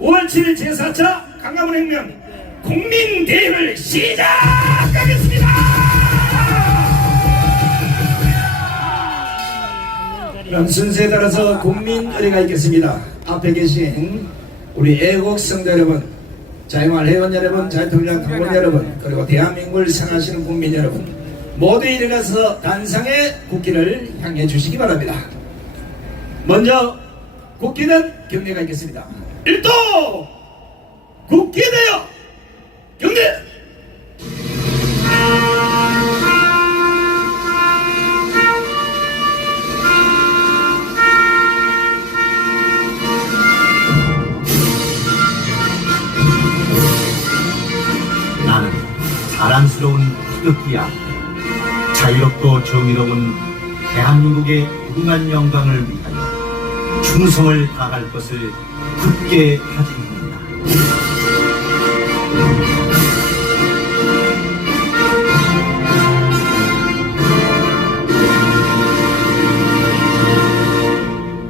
5월 7일 제4차 강화문혁명 국민대회를 시작하겠습니다. 그럼 순서에 따라서 국민의례가 있겠습니다. 앞에 계신 우리 애국 성도 여러분, 자유마을 회원 여러분, 자유통일당 당원 여러분, 그리고 대한민국을 사랑하시는 국민 여러분, 모두 일어나서 단상의 국기를 향해 주시기 바랍니다. 먼저 국기는 경례가 있겠습니다. 1도 국기대여 경례. 나는 자랑스러운 태극기야. 자유롭고 정의로운 대한민국의 무궁한 영광을 위하여 충성을 다할 것을 굳게 다짐합니다.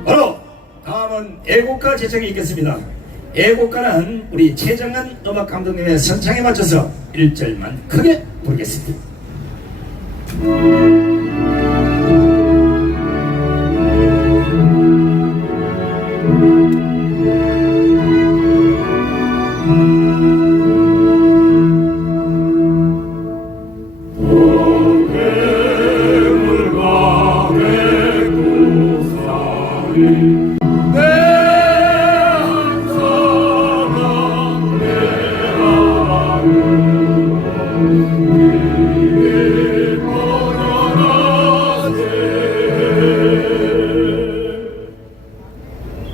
바로 다음은 애국가 제청이 있겠습니다. 애국가는 우리 최정은 음악 감독님의 선창에 맞춰서 1절만 크게 부르겠습니다.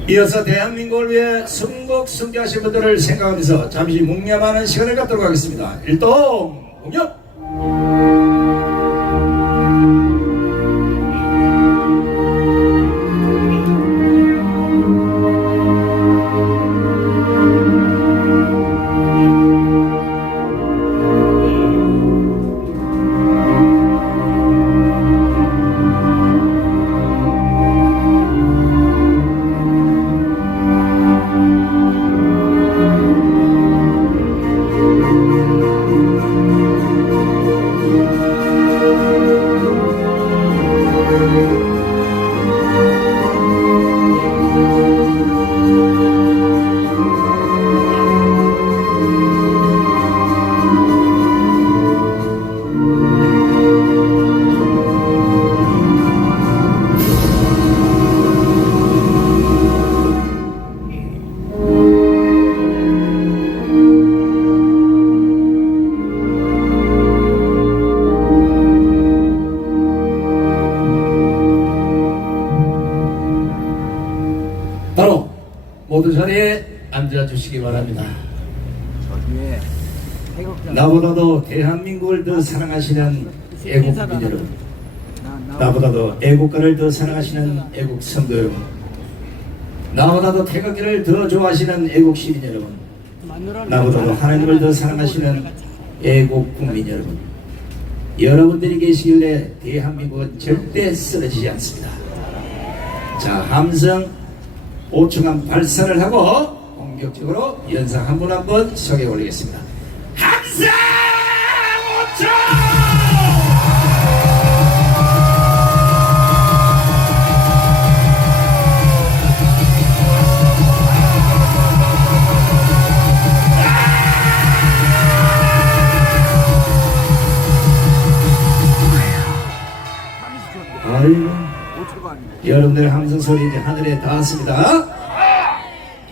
이어서 대한민국을 위해 순국 승리하신 분들을 생각하면서 잠시 묵념하는 시간을 갖도록 하겠습니다. 일동 묵념. 바로 모두 자리에 앉아주시기 바랍니다. 나보다도 대한민국을 더 사랑하시는 애국민 여러분, 나보다도 애국가를 더 사랑하시는 애국 성도 여러분, 나보다도 태극기를 더 좋아하시는 애국 시민 여러분, 나보다도 하나님을 더 사랑하시는 애국 국민 여러분, 여러분들이 계시길래 대한민국은 절대 쓰러지지 않습니다. 자, 함성 5초간 발사를 하고 본격적으로 연상 한 분 한 분 소개 올리겠습니다. 함성 5초! 아이고, 여러분들의 함성 소리 이제 하늘에 닿았습니다.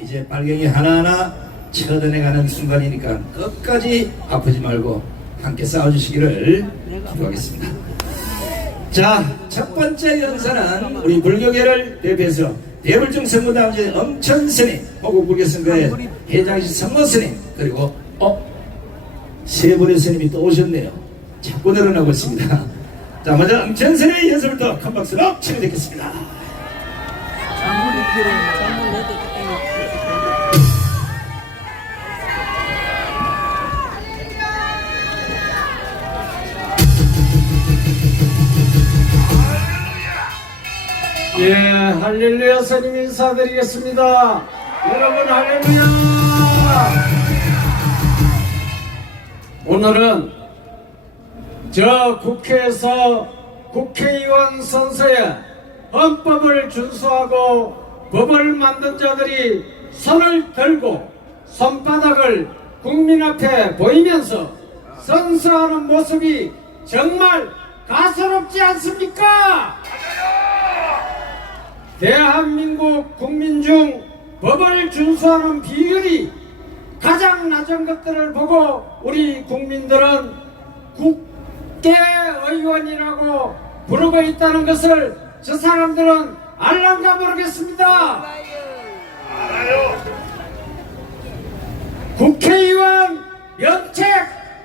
이제 발경이 하나하나 쳐드내가는 순간이니까 끝까지 아프지 말고 함께 싸워주시기를 기도하겠습니다. 자, 첫 번째 연사는 우리 불교계를 대표해서 대불중 성모당제 엄천 스님, 호국 불교 선거의 회장실 성모 스님, 그리고 세 분의 스님이 또 오셨네요. 자꾸 늘어나고 있습니다. 자, 먼저 엄천 스님의 연설부터 큰 박수로 치게 되겠습니다. 예, 할렐루야 스님 인사드리겠습니다. 여러분 할렐루야. 오늘은 저 국회에서 국회의원 선서에 헌법을 준수하고 법을 만든 자들이 손을 들고 손바닥을 국민 앞에 보이면서 선서하는 모습이 정말 가소롭지 않습니까? 대한민국 국민 중 법을 준수하는 비율이 가장 낮은 것들을 보고 우리 국민들은 국회의원이라고 부르고 있다는 것을 저 사람들은 알란가 모르겠습니다. 국회의원 면책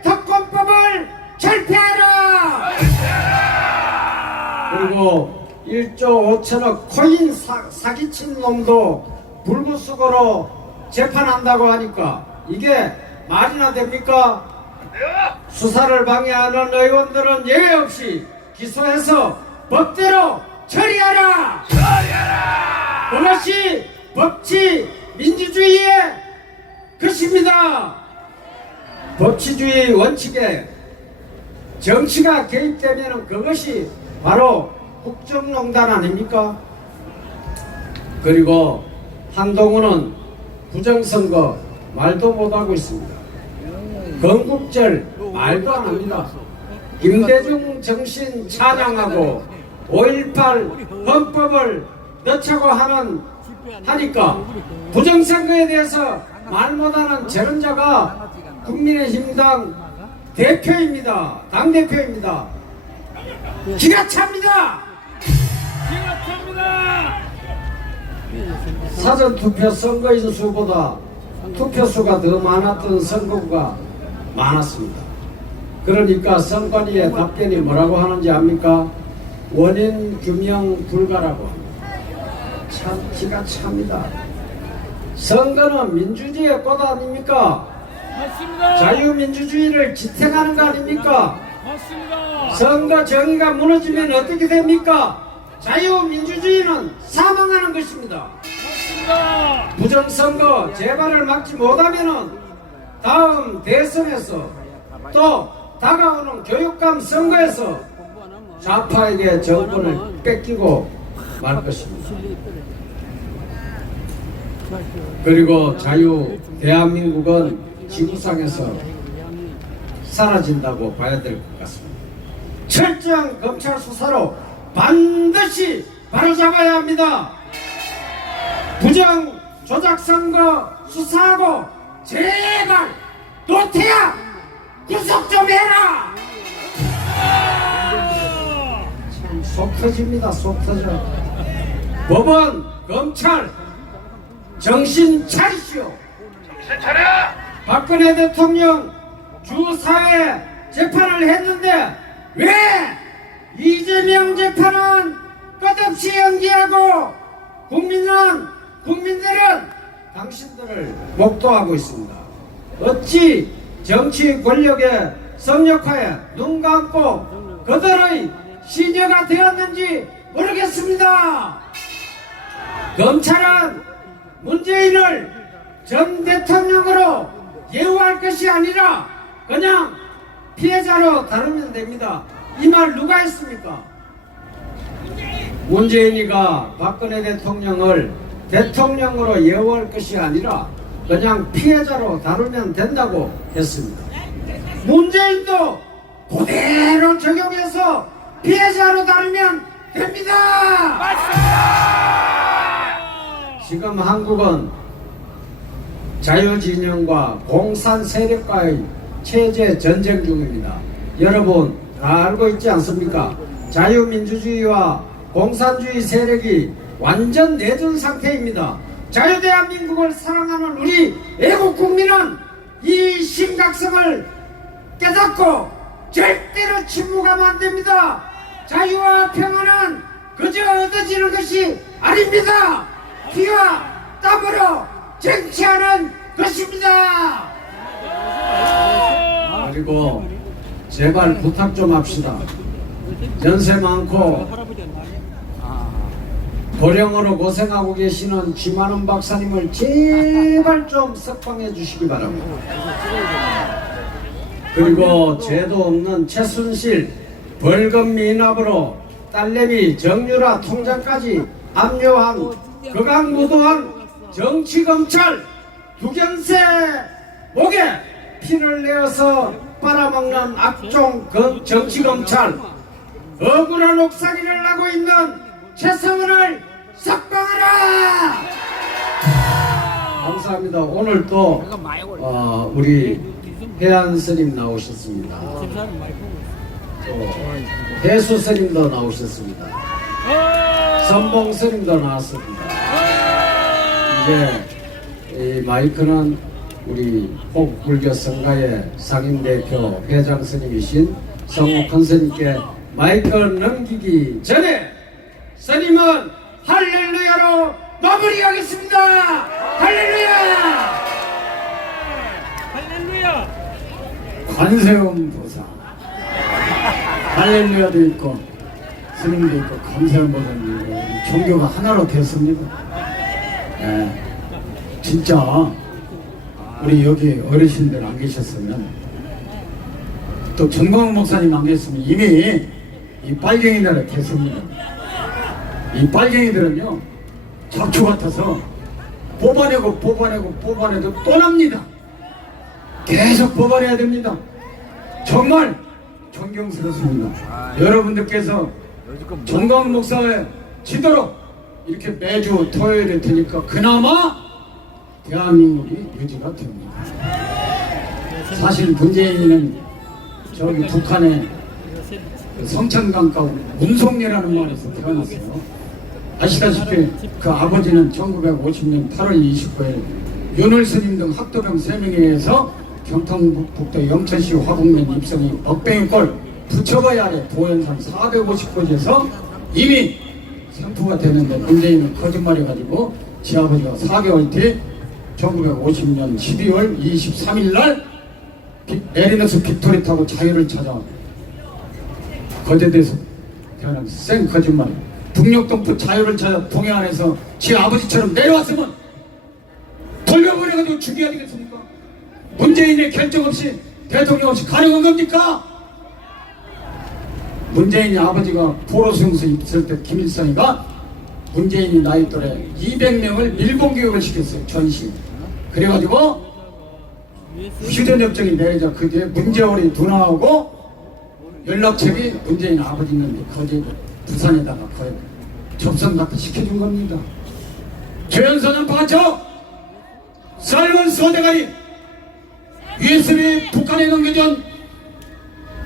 특권법을 철폐하라! 그리고 1조 5천억 코인 사기친 놈도 불구속으로 재판한다고 하니까 이게 말이나 됩니까? 수사를 방해하는 의원들은 예외 없이 기소해서 법대로 처리하라! 그것이 법치 민주주의의 것입니다. 법치주의 원칙에 정치가 개입되면 그것이 바로 국정농단 아닙니까? 그리고 한동훈은 부정선거 말도 못하고 있습니다. 건국절 말도 안 합니다. 김대중 정신 찬양하고 5.18 헌법을 넣자고 하니까 부정선거에 대해서 말 못하는 저런 자가 국민의힘당 대표입니다. 당대표입니다. 기가 찹니다. 사전투표 선거인 수보다 투표수가 더 많았던 선거구가 많았습니다. 그러니까 선관위의 답변이 뭐라고 하는지 압니까? 원인 규명 불가라고 합니다. 참 기가 찹니다. 선거는 민주주의의 꽃 아닙니까? 맞습니다. 자유민주주의를 지탱하는 거 아닙니까? 맞습니다. 선거 정의가 무너지면 어떻게 됩니까? 자유민주주의는 사망하는 것입니다. 맞습니다. 부정선거 재발을 막지 못하면은 다음 대선에서 또 다가오는 교육감 선거에서 좌파에게 정권을 뺏기고 말 것입니다. 그리고 대한민국은 지구상에서 사라진다고 봐야 될 것 같습니다. 철저한 검찰 수사로 반드시 바로잡아야 합니다. 부정 조작 선거 수사하고 제발 노태야 구속 좀 해라. 참 속 터집니다. 속 터져. 법원 검찰 정신 차리시오. 정신 차려! 박근혜 대통령 주사회 재판을 했는데 왜 이재명 재판은 끝없이 연기하고 국민들은 당신들을 목도하고 있습니다. 어찌 정치 권력의 성역화에 눈 감고 그들의 시녀가 되었는지 모르겠습니다. 검찰은 문재인을 전 대통령으로 예우할 것이 아니라 그냥 피해자로 다루면 됩니다. 이 말 누가 했습니까? 문재인이가 박근혜 대통령을 대통령으로 예우할 것이 아니라 그냥 피해자로 다루면 된다고 했습니다. 문재인도 그대로 적용해서 피해자로 다루면 됩니다. 지금 한국은 자유진영과 공산 세력과의 체제 전쟁 중입니다. 여러분 다 알고 있지 않습니까? 자유민주주의와 공산주의 세력이 완전 내전 상태입니다. 자유대한민국을 사랑하는 우리 애국국민은 이 심각성을 깨닫고 절대로 침묵하면 안 됩니다. 자유와 평화는 그저 얻어지는 것이 아닙니다. 피와 땀으로 쟁취하는 것입니다. 그리고 제발 부탁 좀 합시다. 연세 많고 고령으로 고생하고 계시는 김한원 박사님을 제발 좀 석방해 주시기 바랍니다. 그리고 죄도 없는 최순실 벌금 미납으로 딸내미 정유라 통장까지 압류한 극악무도한 정치검찰 유경세 목에 피를 내어서 빨아먹는 악종 정치검찰 억울한 옥살이를 하고 있는 최성은을 석방하라! 감사합니다. 오늘 또 우리 해안 스님 나오셨습니다. 또 해수 스님도 나오셨습니다. 선봉 스님도 나왔습니다. 이제 이 마이크는 우리 혹불교 성가의 상임대표 회장 스님이신 성옥헌 스님께 마이크를 넘기기 전에 스님은 할렐루야로 마무리하겠습니다. 할렐루야! 할렐루야. 관세음 보살 할렐루야도 있고 스님도 있고 관세음 보살도 있고 종교가 하나로 됐습니다. 예, 진짜 우리 여기 어르신들 안 계셨으면 또 전광훈 목사님 안 계셨으면 이미 이 빨갱이들을 됐습니다. 이 빨갱이들은요 잡초 같아서 뽑아내도 또 납니다. 계속 뽑아내야 됩니다. 정말 존경스럽습니다. 여러분들께서 전광훈 목사의 지도로 이렇게 매주 토요일에 되니까 그나마 대한민국이 유지가 됩니다. 사실 문재인은 저기 북한의 성천강가 운송리라는 말에서 태어났어요. 아시다시피 그 아버지는 1950년 8월 29일 윤을 스님 등 학도병 3명에 의해서 경통북도 영천시 화북면 입성이 억뱅이골 부처바위 아래 도연산 450곳에서 이미 생포가 되는데 문재인은 거짓말해가지고 지 아버지가 4개월 뒤 1950년 12월 23일 날 메리너스 빅토리 타고 자유를 찾아 거제도에서 태어난 생 거짓말. 북녘동포 자유를 찾아 동해안에서 지 아버지처럼 내려왔으면 돌려보내가지고 죽여야 되겠습니까? 문재인의 결정 없이 대통령 없이 가능한 겁니까? 문재인이 아버지가 포로수용소 있을 때 김일성이가 문재인이 나이 또래 200명을 일본교육을 시켰어요. 전시. 그래가지고 휴전협정이 내리자 그 뒤에 문재원이 누나하고 연락책이 문재인 아버지 있는데 거기 부산에다가 거의 접선 갖다 시켜준 겁니다. 조연선은 파쳐 삶은 소대가리 USB 북한에 넘겨준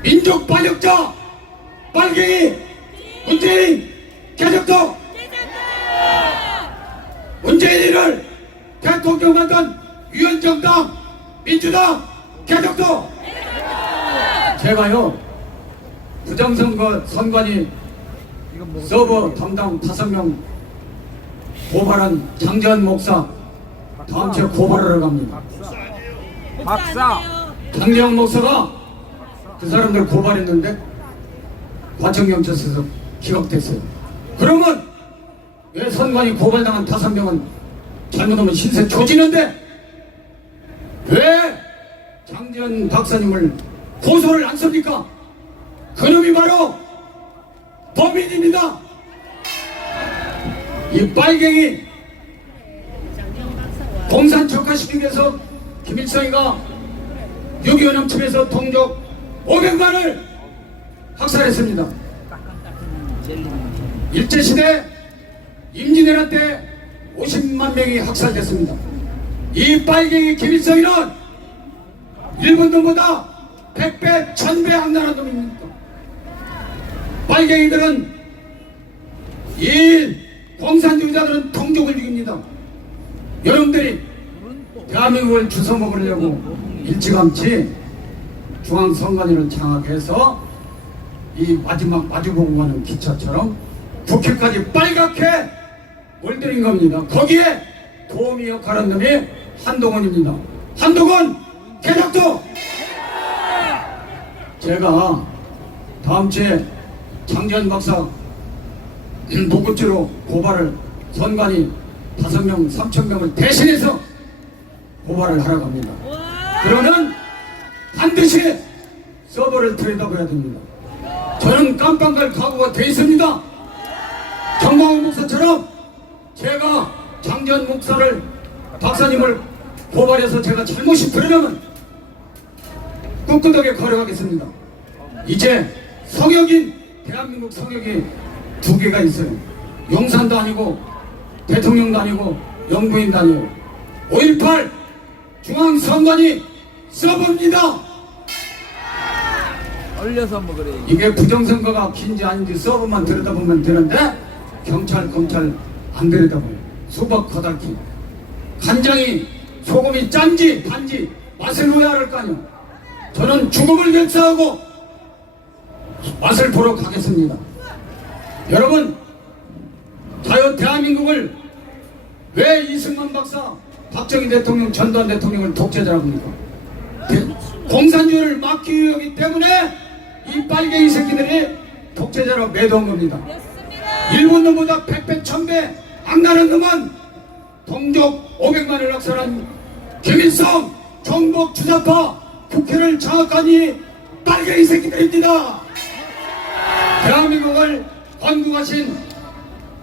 민족 반역자 빨갱이 문재인 개적도 문재인이를 대통령 만든 위원정당 민주당 개적도 제가요 부정선거 선관위 서버 담당 5명 고발한 장재환 목사 다음 주에 고발하러 갑니다. 박사. 장재환 목사가 그 사람들 고발했는데 과천경찰서에서 기각됐어요. 그러면 왜 선관위 고발당한 5명은 잘못하면 신세 조지는데 왜 장재환 박사님을 고소를 안 씁니까? 그놈이 바로 범인입니다. 이 빨갱이 공산 적화시키기 위해서 김일성이가 6.25 남침에서 동족 500만을 학살했습니다. 일제시대 임진왜란 때 50만 명이 학살됐습니다. 이 빨갱이 김일성이는 일본놈보다 100배, 1000배 악랄한 놈입니다. 빨갱이들은 이 공산주의자들은 동족을 죽입니다. 여러분들이 대한민국을 주워먹으려고 일찌감치 중앙선관위를 장악해서 이 마지막 마주보고 가는 기차처럼 국회까지 빨갛게 물들인 겁니다. 거기에 도우미 역할한 놈이 한동훈입니다. 한동훈 개혁도 제가 다음 주에 장재환 박사 무고죄로 고발을 선관위 5명, 3,000명을 대신해서 고발을 하라고 합니다. 그러면 반드시 서버를 들여다봐야 됩니다. 저는 깜빵 갈 각오가 돼 있습니다. 정광훈 목사처럼 제가 장전 목사를 박사님을 고발해서 제가 잘못이 드러나면 꿋꿋하게 거래하겠습니다. 이제 성역인 대한민국 성역이 2개가 있어요. 용산도 아니고 대통령도 아니고 영부인도 아니고 5.18 중앙선관위 서버입니다. 얼려서 먹으래. 이게 부정선거가 긴지 아닌지 서버만 들여다보면 되는데 경찰, 검찰 안 들여다봐요. 수박 거달기. 간장이 소금이 짠지 단지 맛을 왜 알을 거 아니야. 저는 죽음을 역사하고 맛을 보러 가겠습니다. 여러분, 자유 대한민국을 왜 이승만 박사, 박정희 대통령, 전두환 대통령을 독재자라고 합니까? 공산주의를 막기 위하기 때문에 이 빨갱이 새끼들이 독재자로 매도한 겁니다. 일본 놈보다 100배, 1000배 악랄한 놈은 동족 500만을 낙선한 김일성, 정복, 주사파, 국회를 장악한 이 빨갱이 새끼들입니다. 대한민국을 건국하신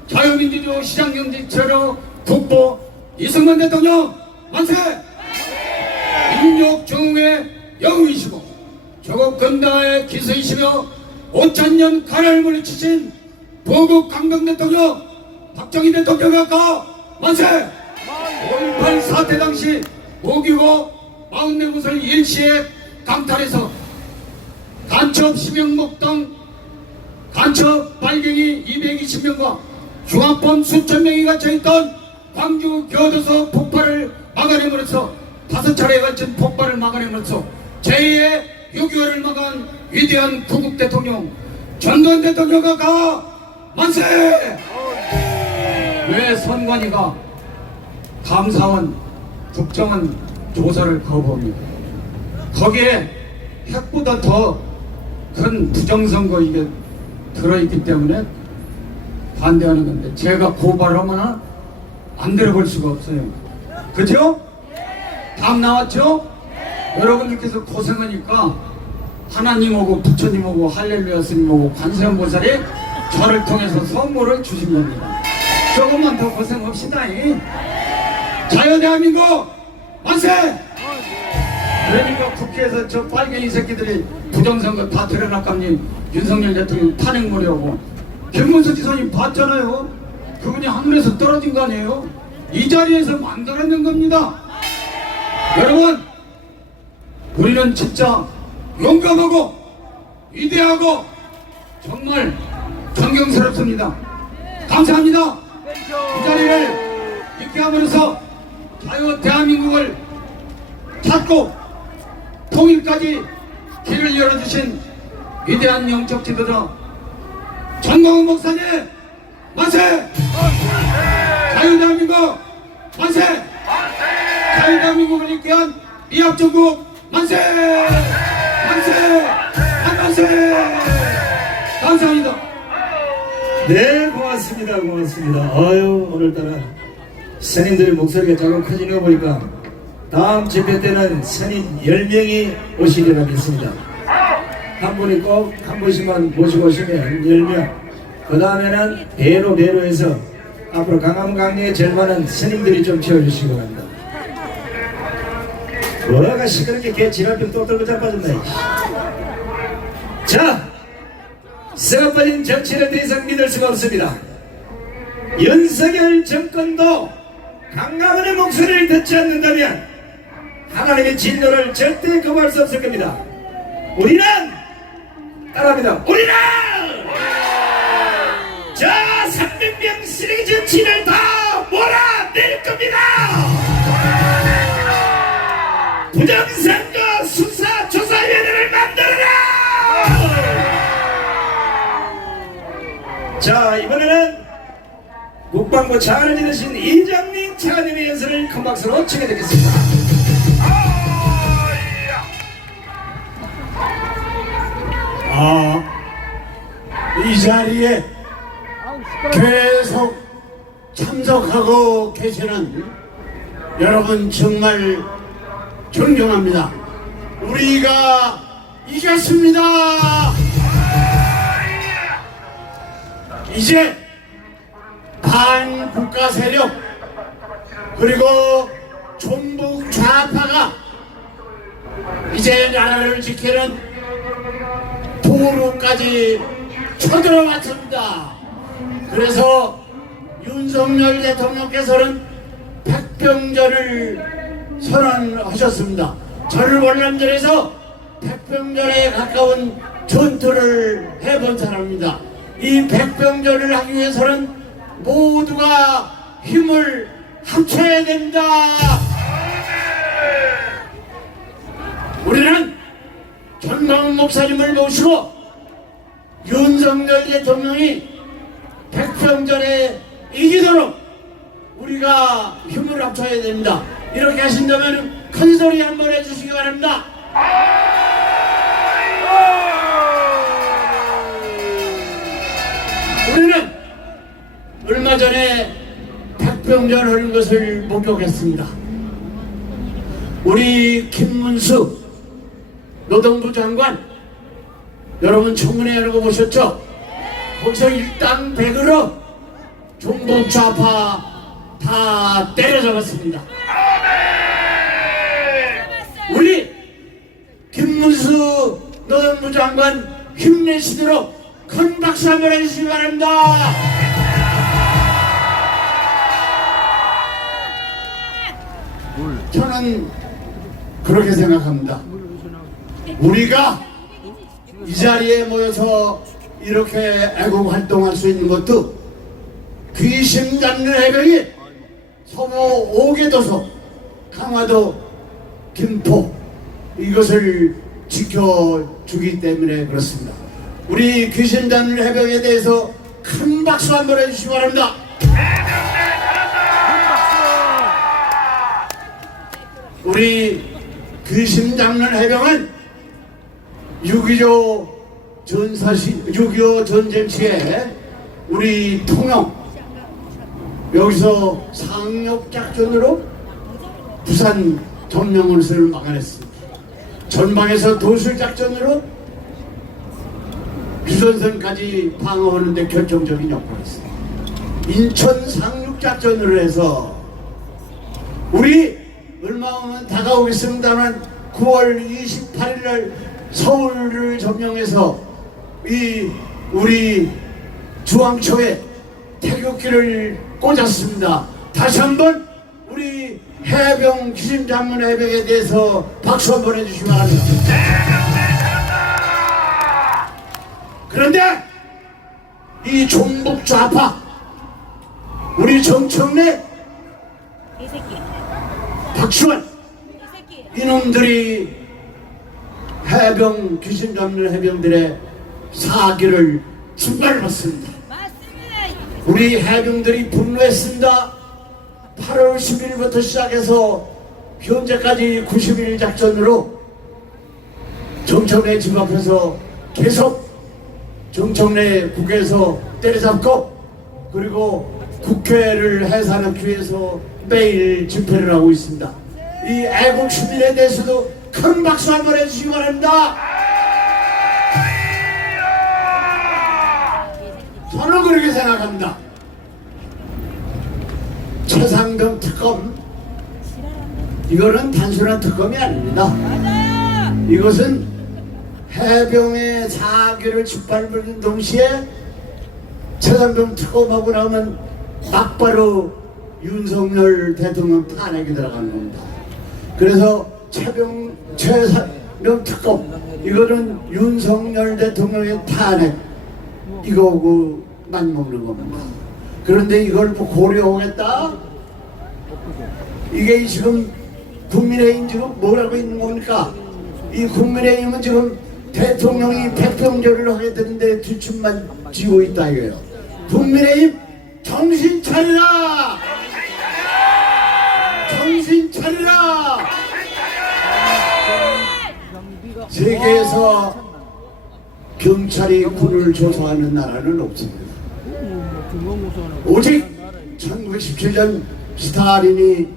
자유민주주의 시장경제체로 독보 이승만 대통령 만세! 민족중흥의 영웅이시고 조국 근대화의 기수이시며 5000년 가래를 물리치신 보국 강병 대통령 박정희 대통령 아까 만세! 5.18 사태 당시 5.25 44곳을 일시에 강탈해서 간첩 10명목 등 간첩 빨갱이 220명과 흉악범 수천 명이 갇혀있던 광주 교도소 폭발을 막아내므로써 5차례에 걸친 폭발을 막아내면서 제2의 6.25를 막은 위대한 구국 대통령 전두환 대통령가 가 만세! 왜 선관위가 감사원, 국정원 조사를 거부합니다? 거기에 핵보다 더 큰 부정선거 이게 들어있기 때문에 반대하는 건데 제가 고발하면 안 들어볼 수가 없어요. 그죠? 답 나왔죠? 여러분들께서 고생하니까 하나님하고 부처님하고 할렐루야 스님하고 관세음보살이 저를 통해서 선물을 주신 겁니다. 조금만 더 고생합시다. 자유 대한민국 만세! 그러니까 국회에서 저 빨갱이 새끼들이 부정선거 다 드러났감니 윤석열 대통령 탄핵물이라고 김문수 지사님 봤잖아요. 그분이 하늘에서 떨어진 거 아니에요? 이 자리에서 만들어낸 겁니다. 여러분, 우리는 진짜 용감하고 위대하고 정말 존경스럽습니다. 감사합니다. 이 자리를 있게 함으로써 자유 대한민국을 찾고 통일까지 길을 열어주신 위대한 영적 지도자 정광훈 목사님 만세! 자유 대한민국 만세! 자유 대한민국을 있게 한 미합정국 만세! 만세! 만세! 감사합니다. 네, 고맙습니다. 고맙습니다. 아유, 오늘따라 스님들 목소리가 조금 커지는 거 보니까 다음 집회 때는 스님 10명이 오시리라 믿습니다. 한 분이 꼭 한 분씩만 모시고 오시면 10명. 그 다음에는 배로 해서 앞으로 강남 강릉에 제일 많은 스님들이 좀 채워주시기 바랍니다. 뭐가 시끄럽게 개 지랄병 또 들고 자빠졌네. 자, 썩어 빠진 정치를 더 이상 믿을 수가 없습니다. 윤석열 정권도 강남의 목소리를 듣지 않는다면 하나님의 진노를 절대 거부할 수 없을 겁니다. 우리는 따라합니다. 우리는 저 300명 쓰레기 정치를 다 몰아낼 겁니다. 부정선거 수사조사위원회를 만들어라. 자, 이번에는 국방부 차관을 지내신 이정민 차관님의 연설을 큰 박수로 청해드리겠습니다. 이 자리에 계속 참석하고 계시는 여러분 정말 존경합니다. 우리가 이겼습니다. 이제 반국가 세력 그리고 종북 좌파가 이제 나라를 지키는 도로까지 쳐들어왔습니다. 그래서 윤석열 대통령께서는 백병전을 선언하셨습니다. 저를 월남전에서 백병전에 가까운 전투를 해본 사람입니다. 이 백병전을 하기 위해서는 모두가 힘을 합쳐야 된다. 우리는 전광훈 목사님을 모시고 윤석열 대통령이 백병전에 이기도록 우리가 힘을 합쳐야 됩니다. 이렇게 하신다면 큰 소리 한번 해주시기 바랍니다. 우리는 얼마 전에 백병전 하는 것을 목격했습니다. 우리 김문수 노동부 장관, 여러분 청문회 하는 거 보셨죠? 거기서 일당백으로 종북 좌파 다 때려잡았습니다. 우리 김문수 노동부 장관 힘내시도록 큰 박수 한번 해주시기 바랍니다. 저는 그렇게 생각합니다. 우리가 이 자리에 모여서 이렇게 애국 활동할 수 있는 것도 귀신 잡는 해병이 서부 5개도소, 강화도, 김포 이것을 지켜주기 때문에 그렇습니다. 우리 귀신 잡는 해병에 대해서 큰 박수 한번 해주시기 바랍니다. 우리 귀신 잡는 해병은 6.25 전쟁 시에 우리 통영 여기서 상륙작전으로 부산 점령을 막아냈습니다. 전방에서 도술작전으로 휴전선까지 방어하는 데 결정적인 역할을 했습니다. 인천 상륙작전으로 해서 우리 얼마 후면 다가오겠습니다만 9월 28일 날 서울을 점령해서 우리 중앙초에 태극기를 꽂았습니다. 다시 한번 우리 해병 귀신 잡는 해병에 대해서 박수 한번 해주시기 바랍니다. 그런데 이 종북 좌파 우리 정청래 박수원 이놈들이 해병 귀신 잡는 해병들의 사기를 짓밟았습니다. 우리 해병들이 분노했습니다. 8월 10일부터 시작해서 현재까지 90일 작전으로 정청래 집 앞에서 계속 정청래 국회에서 때려잡고 그리고 국회를 해산하기 위해서 매일 집회를 하고 있습니다. 이 애국 시민에 대해서도 큰 박수 한번 해주시기 바랍니다. 저는 그렇게 생각합니다. 최상병 특검 이거는 단순한 특검이 아닙니다. 이것은 해병의 사기를 짓밟는 동시에 최상병 특검하고 나면 막바로 윤석열 대통령 탄핵이 들어가는 겁니다. 그래서 최상병 특검 이거는 윤석열 대통령의 탄핵 이거하고 맞먹는 겁니다. 그런데 이걸 고려하겠다? 이게 지금 국민의힘 지금 뭐라고 있는 겁니까? 이 국민의힘은 지금 대통령이 백병전을 하게 되는데 뒤춤만 쥐고 있다 이거예요. 국민의힘 정신 차리라! 정신 차리라! 세계에서 경찰이 군을 조사하는 나라는 없습니다. 오직 1917년 스탈린이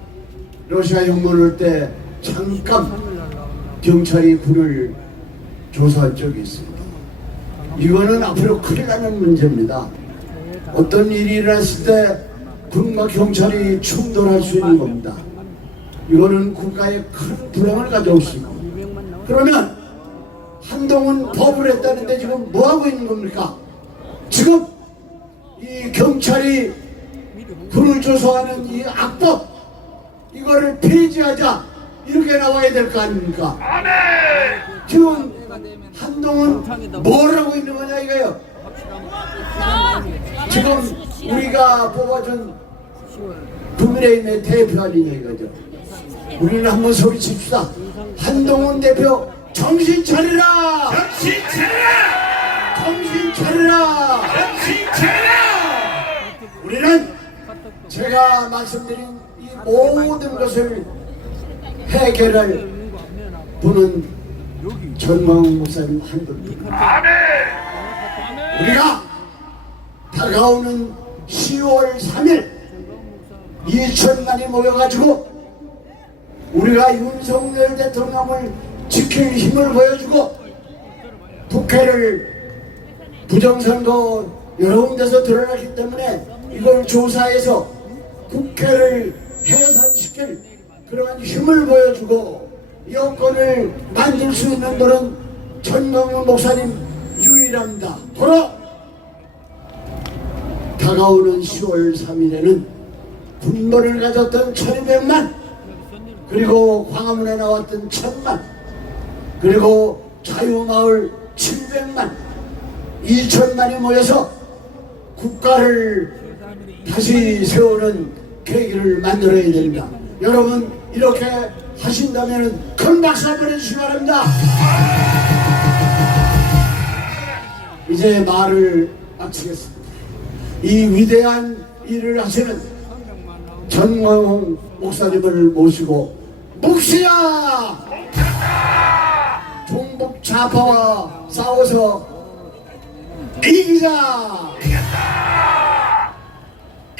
러시아 혁명을 할 때 잠깐 경찰이 군을 조사한 적이 있습니다. 이거는 앞으로 큰일 나는 문제입니다. 어떤 일이 일어났을 때 군과 경찰이 충돌할 수 있는 겁니다. 이거는 국가에 큰 불행을 가져올 수 있고, 그러면 한동훈 법을 했다는데 지금 뭐하고 있는 겁니까? 지금 이 경찰이 군을 조사하는 이 악법, 이거를 폐지하자, 이렇게 나와야 될 거 아닙니까? 지금 한동훈 뭘 하고 있는 거냐 이거요. 지금 우리가 뽑아준 국민의힘의 대표 아니냐 이거죠. 우리는 한번 소리칩시다. 한동훈 대표 정신 차리라! 정신 차려라! 정신 차리라! 정신 차려라! 우리는 제가 말씀드린 이 모든 것을 해결할 분은 전광훈 목사님 한 분입니다. 우리가 다가오는 10월 3일 2천만이 모여가지고 우리가 윤석열 대통령을 지킬 힘을 보여주고 국회를 부정선거 여러 군데서 드러났기 때문에 이걸 조사해서 국회를 해산시킬 그러한 힘을 보여주고 여건을 만들 수 있는 분은 전광훈 목사님 유일합니다. 바로 다가오는 10월 3일에는 군번을 가졌던 1200만, 그리고 광화문에 나왔던 1000만, 그리고 자유마을 700만, 2000만이 모여서 국가를 다시 세우는 계기를 만들어야 됩니다. 여러분 이렇게 하신다면 큰 박수 한번 해주시기 바랍니다. 이제 말을 마치겠습니다. 이 위대한 일을 하시는 전광훈 목사님을 모시고, 묵시야! 종북 좌파와 싸워서 이기자!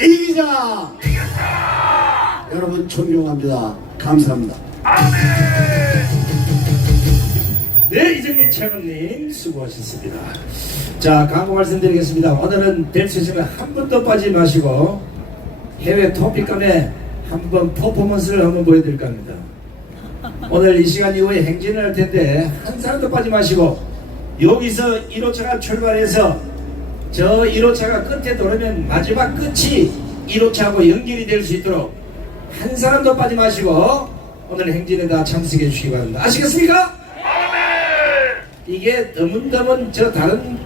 이기자! 여러분 존경합니다. 감사합니다. 네, 이정민 차관님 수고하셨습니다. 자, 광고 말씀드리겠습니다. 오늘은 델스시간 한 번도 빠지지 마시고 해외 토픽감에 한번 퍼포먼스를 한번 보여드릴까 합니다. 오늘 이 시간 이후에 행진을 할 텐데 한 사람도 빠지지 마시고, 여기서 1호차가 출발해서 저 1호차가 끝에 돌으면 마지막 끝이 1호차하고 연결이 될 수 있도록 한 사람도 빠지지 마시고 오늘 행진에 다 참석해 주시기 바랍니다. 아시겠습니까? 이게 드문드문 저 다른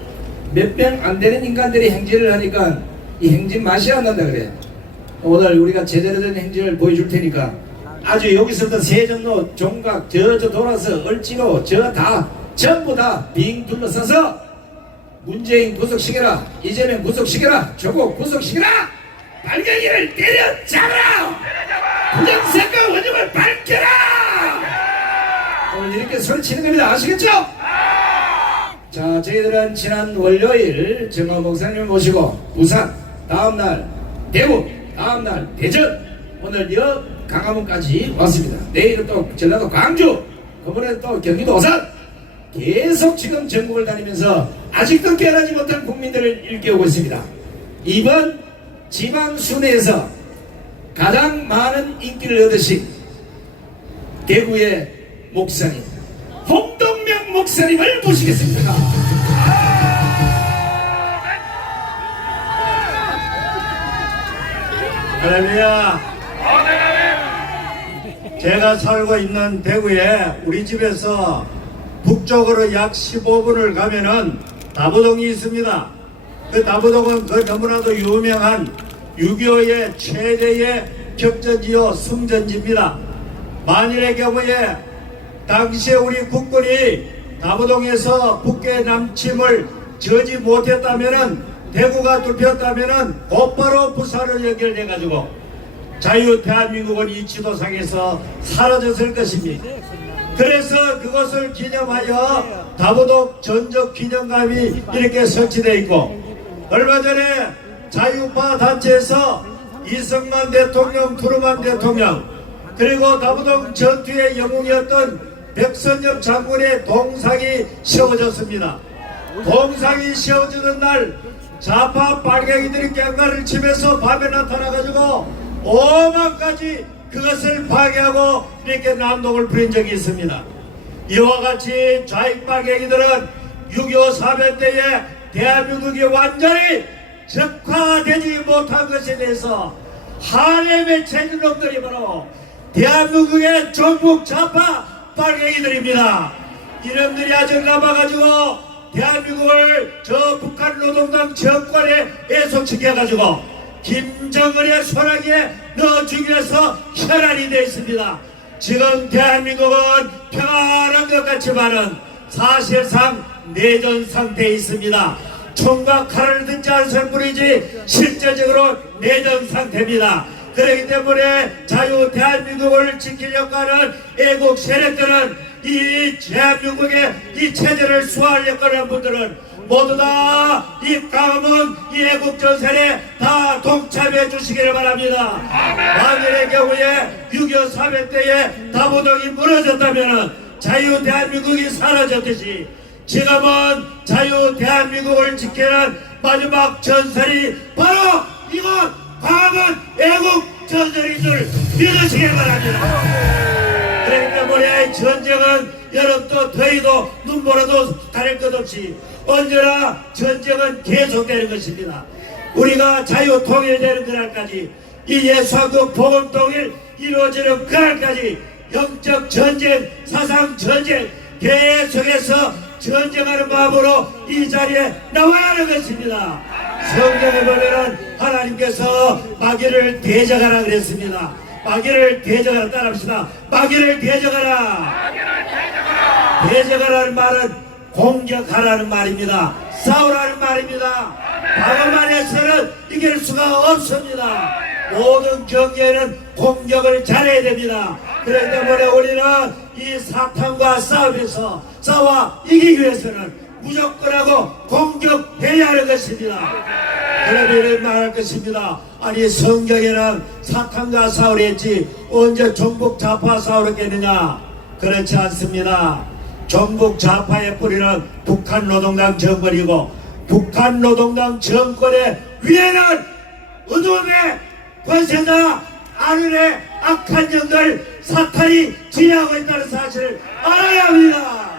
몇 명 안 되는 인간들이 행진을 하니까 이 행진 맛이 안 난다 그래. 오늘 우리가 제대로 된 행진을 보여줄 테니까 아주 여기서부터 세전로, 종각, 저 돌아서 을지로 저 다 전부 다 빙 둘러서서 문재인 구속시켜라, 이재명 구속시켜라, 조국 구속시켜라, 빨갱이를 때려잡아라, 부정선거 원흉을 밝혀라. 오늘 이렇게 소리치는 겁니다. 아시겠죠? 자, 저희들은 지난 월요일 정광훈 목사님을 모시고 부산, 다음날 대구, 다음날 대전, 오늘 강화문까지 왔습니다. 내일은 또 전라도 광주, 그번에 또 경기도 오산, 계속 지금 전국을 다니면서 아직도 깨어나지 못한 국민들을 일깨우고 있습니다. 이번 지방 순회에서 가장 많은 인기를 얻으신 대구의 목사님 홍동명 목사님을 모시겠습니다. 할렐루야. 제가 살고 있는 대구에 우리 집에서 북쪽으로 약 15분을 가면은 다부동이 있습니다. 그 다부동은 그 너무나도 유명한 6.25의 최대의 격전지요 승전지입니다. 만일의 경우에 당시에 우리 국군이 다부동에서 북괴 남침을 저지 못했다면은, 대구가 뚫혔다면은 곧바로 부산을 연결해가지고 자유 대한민국은 이 지도상에서 사라졌을 것입니다. 그래서 그것을 기념하여 다부동 전적 기념관이 이렇게 설치되어 있고, 얼마 전에 자유파 단체에서 이승만 대통령, 트루만 대통령, 그리고 다부동 전투의 영웅이었던 백선엽 장군의 동상이 세워졌습니다. 동상이 세워지는 날 좌파 빨갱이들이 깽가를 치면서 밤에 나타나가지고 5만까지 그것을 파괴하고 이렇게 난동을 부린 적이 있습니다. 이와 같이 좌익 빨갱이들은 6.25 사변 때에 대한민국이 완전히 적화되지 못한 것에 대해서 한해에 체질 놈들이 바로 대한민국의 종북 좌파 빨갱이들입니다. 이놈들이 아직 남아가지고 대한민국을 저 북한 노동당 정권에 애속시켜가지고 김정은의 소나기에 넣어주기 위해서 혈안이 되어 있습니다. 지금 대한민국은 평안한 것 같지만은 사실상 내전 상태에 있습니다. 총과 칼을 듣지 않을 뿐이지 실제적으로 내전 상태입니다. 그렇기 때문에 자유 대한민국을 지키려고 하는 애국 세력들은 이 대한민국의 이 체제를 수호하려고 하는 분들은 모두 다 이 강은 이 애국 전선에 다 동참해 주시기를 바랍니다. 만일의 경우에 6.25 사변 때에 다부동이 무너졌다면 자유 대한민국이 사라졌듯이 지금은 자유 대한민국을 지키는 마지막 전선이 바로 이곳 광화문 애국 전선인 줄 믿으시길 바랍니다. 그렇기 때문에 전쟁은 여름도 더위도 눈보라도 가릴 것 없이 언제나 전쟁은 계속되는 것입니다. 우리가 자유 통일되는 그날까지 이 예수한국 복음 통일 이루어지는 그날까지 영적 전쟁, 사상 전쟁 계속해서 전쟁하는 마음으로 이 자리에 나와야 하는 것입니다. 성경에 보면은 하나님께서 마귀를 대적하라 그랬습니다. 마귀를 대적하라. 따라합시다. 마귀를 대적하라. 대적하라는 말은 공격하라는 말입니다. 싸우라는 말입니다. 방어만 해서는 이길 수가 없습니다. 모든 경기에는 공격을 잘해야 됩니다. 그렇기 때문에 우리는 이 사탄과 싸우면서 싸워 이기기 위해서는 무조건하고 공격해야 하는 것입니다. 그러면 이런 말할 것입니다. 아니 성경에는 사탄과 싸우랬지 언제 종북 좌파 싸우랬겠느냐? 그렇지 않습니다. 종북 좌파의 뿌리는 북한 노동당 정권이고 북한 노동당 정권의 위에는 어둠의 권세자 아들의 악한 영들 사탄이 지휘하고 있다는 사실을 알아야 합니다.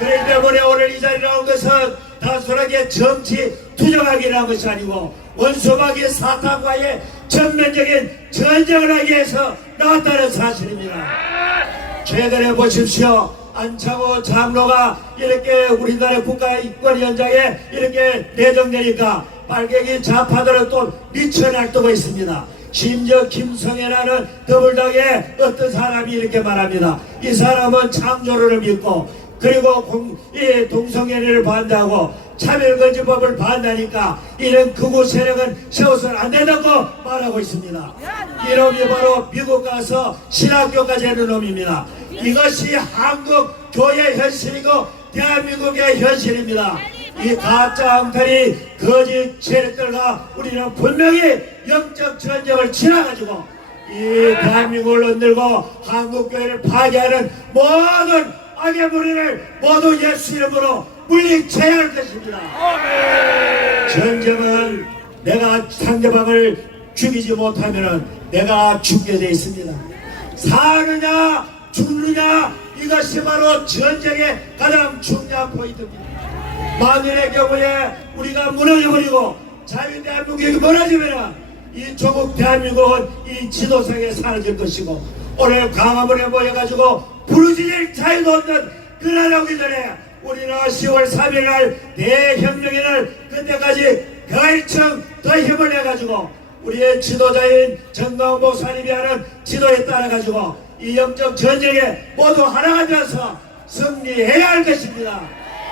그렇기 때문에 오늘 이 자리에 나온 것은 단순하게 정치 투정하기 위한 것이 아니고 원수마귀 사탄과의 전면적인 전쟁을 하기 위해서 나왔다는 사실입니다. 최근에 보십시오. 안창호 장로가 이렇게 우리나라 국가인권위원장에 이렇게 내정되니까 빨갱이 좌파들은 또 미쳐 날뛰고 있습니다. 심지어 김성애라는 더불당의 어떤 사람이 이렇게 말합니다. 이 사람은 창조를 믿고 그리고 동성애를 반대하고 차별금지법을 반대하니까 이런 극우 세력은 세워서는 안 된다고 말하고 있습니다. 이놈이 바로 미국 가서 신학교까지 하는 놈입니다. 이것이 한국 교회 현실이고 대한민국의 현실입니다. 이 가짜 엉터리 거짓 세력들과 우리는 분명히 영적 전쟁을 치러가지고 이 대한민국을 흔들고 한국교회를 파괴하는 모든 악의 무리를 모두 예수 이름으로 물리쳐야 할 것입니다. 전쟁은 내가 상대방을 죽이지 못하면 내가 죽게 되어 있습니다. 사느냐 죽느냐 이것이 바로 전쟁의 가장 중요한 포인트입니다. 만일의 경우에 우리가 무너져버리고 자유대한민국이 무너지면 이 조국 대한민국은 이 지도상에 사라질 것이고 오늘 광화문에 모여가지고 부르짖을 자유도 없는 그날 오기 전에 우리는 10월 3일날 대혁명의 날 그때까지 가일청 더 힘을 내가지고 우리의 지도자인 정강 목사님이 하는 지도에 따라가지고 이 영적 전쟁에 모두 하나가 되어서 승리해야 할 것입니다.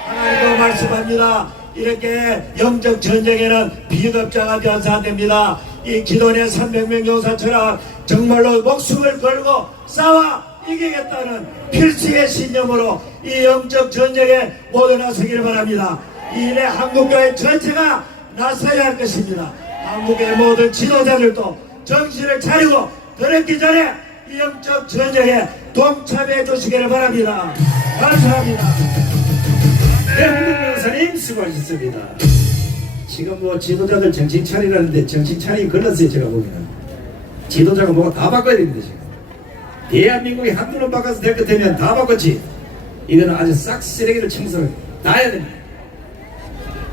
하나님도 말씀합니다. 이렇게 영적 전쟁에는 비겁자가 되어서 안 됩니다. 이 기도의 300명 용사처럼 정말로 목숨을 걸고 싸워 이기겠다는 필수의 신념으로 이 영적 전쟁에 모두 나서기를 바랍니다. 이내 한국교회 전체가 나서야 할 것입니다. 한국의 모든 지도자들도 정신을 차리고 그랬기 전에 이 영적 전쟁에 동참해 주시기를 바랍니다. 감사합니다. 네, 홍준표 여사님 수고하셨습니다. 지금 뭐 지도자들 정신 차리라는데 정신 차리기 걸렸어요. 제가 보기에는 지도자가 뭐가 다 바꿔야 됩니다. 지금 대한민국이 한두 번 바꿔서 될 것 되면 다 바꿨지. 이거는 아주 싹 쓰레기를 청소를 다 해야 됩니다.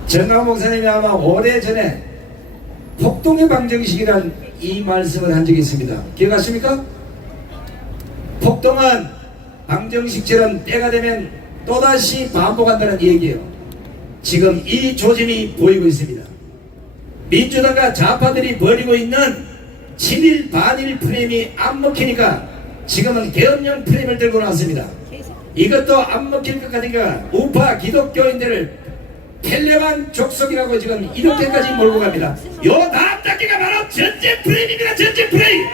정강 목사님이 아마 오래전에 폭동의 방정식이란 이 말씀을 한 적이 있습니다. 기억하십니까? 폭동은 방정식처럼 때가 되면 또다시 반복한다는 얘기예요. 지금 이 조짐이 보이고 있습니다. 민주당과 좌파들이 벌이고 있는 친일 반일 프레임이 안 먹히니까 지금은 계엄령 프레임을 들고 나왔습니다. 이것도 안 먹힐 것 같으니까 우파 기독교인들을 텔레만 족속이라고 지금 이렇게까지 몰고 갑니다. 요 다음 단계가 바로 전쟁 프레임입니다. 전쟁 프레임.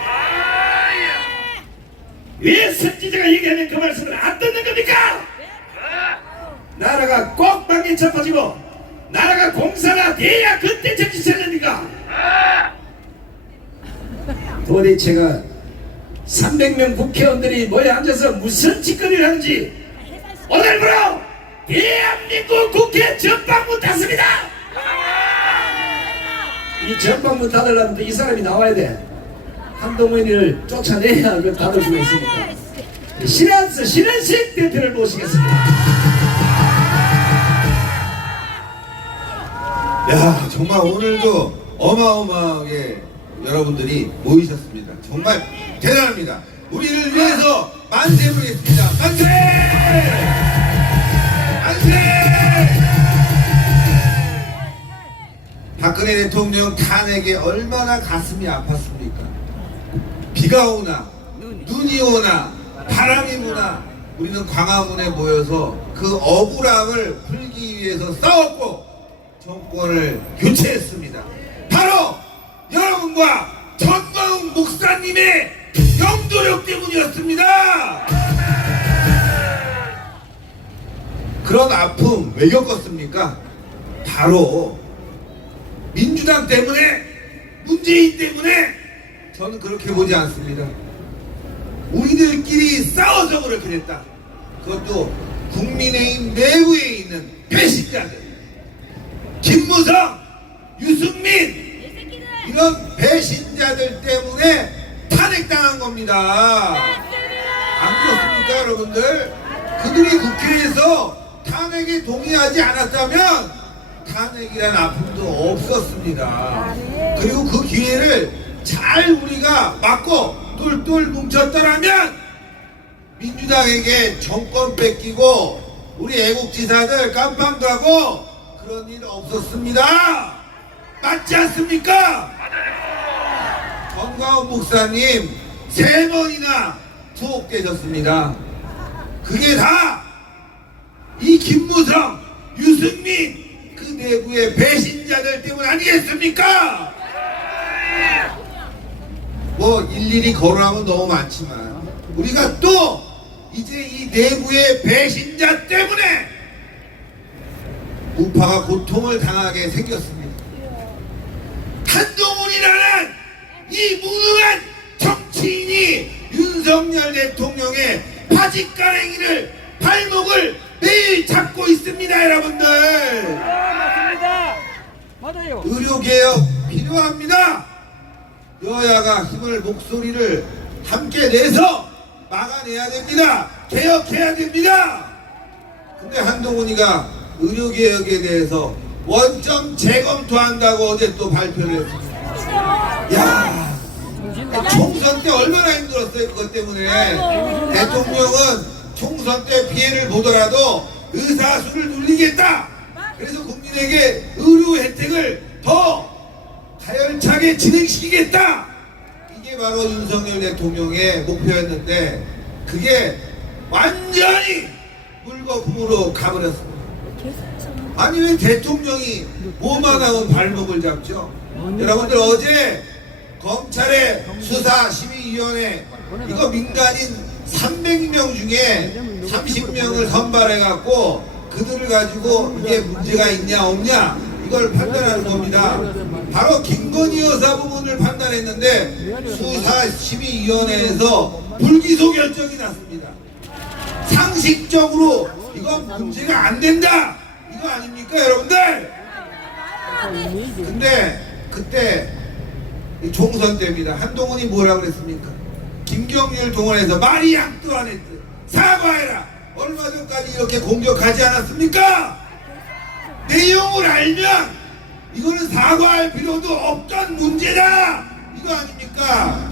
왜 선지자가 얘기하는 그 말씀을 안 듣는 겁니까? 나라가 꼭 방에 접어지고 나라가 공사가 돼야 그때 정신 차립니까? 도대체가 300명 국회의원들이 모여 앉아서 무슨 짓거리를 하는지 오늘부로 대한민국 국회 전방문 닫습니다. 이 전방문 닫으려면 이 사람이 나와야 돼. 한동훈이를 쫓아내야 그 닫을 수가 있습니다. 신한식 대표를 모시겠습니다. 야, 정말 오늘도 어마어마하게 여러분들이 모이셨습니다. 정말 대단합니다. 우리를 위해서 만세 부르겠습니다. 만세! 만세! 박근혜 대통령 탄핵에 얼마나 가슴이 아팠습니까? 비가 오나 눈이 오나 바람이 부나 우리는 광화문에 모여서 그 억울함을 풀기 위해서 싸웠고 정권을 교체했습니다. 바로 여러분과 전광훈 목사님의 영도력 때문이었습니다. 그런 아픔 왜 겪었습니까? 바로 민주당 때문에, 문재인 때문에. 저는 그렇게 보지 않습니다. 우리들끼리 싸워서 그렇게 됐다. 그것도 국민의힘 내부에 있는 배신자들, 김무성, 유승민, 이런 배신자들 때문에 탄핵당한 겁니다. 안 그렇습니까, 여러분들? 그들이 국회에서 탄핵에 동의하지 않았다면 탄핵이라는 아픔도 없었습니다. 그리고 그 기회를 잘 우리가 막고 똘똘 뭉쳤더라면 민주당에게 정권 뺏기고 우리 애국지사들 깜빵 가고 그런 일 없었습니다. 맞지 않습니까? 전광훈 목사님 3번이나 투옥되셨습니다. 그게 다 이 김무성, 유승민 그 내부의 배신자들 때문 아니겠습니까? 뭐 일일이 거론하면 너무 많지만 우리가 또 이제 이 내부의 배신자 때문에 우파가 고통을 당하게 생겼습니다. 한동훈이라는 이 무능한 정치인이 윤석열 대통령의 바짓가랭이를 발목을 매일 잡고 있습니다. 여러분들 맞습니다. 맞아요. 의료개혁 필요합니다. 여야가 힘을 목소리를 함께 내서 막아내야 됩니다. 개혁해야 됩니다. 근데 한동훈이가 의료개혁에 대해서 원점 재검토한다고 어제 또 발표를 했습니다. 야, 총선 때 얼마나 힘들었어요. 그것 때문에 대통령은 총선 때 피해를 보더라도 의사수를 눌리겠다. 그래서 국민에게 의료 혜택을 더 가열차게 진행시키겠다. 이게 바로 윤석열 대통령의 목표였는데 그게 완전히 물거품으로 가버렸습니다. 아니 왜 대통령이 뭐만 하면 발목을 잡죠? 여러분들 어제 검찰의 수사심의위원회 이거 민간인 300명 중에 30명을 선발해갖고 그들을 가지고 이게 문제가 있냐 없냐 이걸 판단하는 겁니다. 바로 김건희 여사 부분을 판단했는데 수사심의위원회에서 불기소 결정이 났습니다. 상식적으로 이건 문제가 안 된다, 이거 아닙니까 여러분들? 근데 그때 이 총선 때입니다. 한동훈이 뭐라 그랬습니까? 김경률 동원해서 말이 양도 안 했듯 사과해라, 얼마 전까지 이렇게 공격하지 않았습니까? 내용을 알면 이거는 사과할 필요도 없던 문제다, 이거 아닙니까?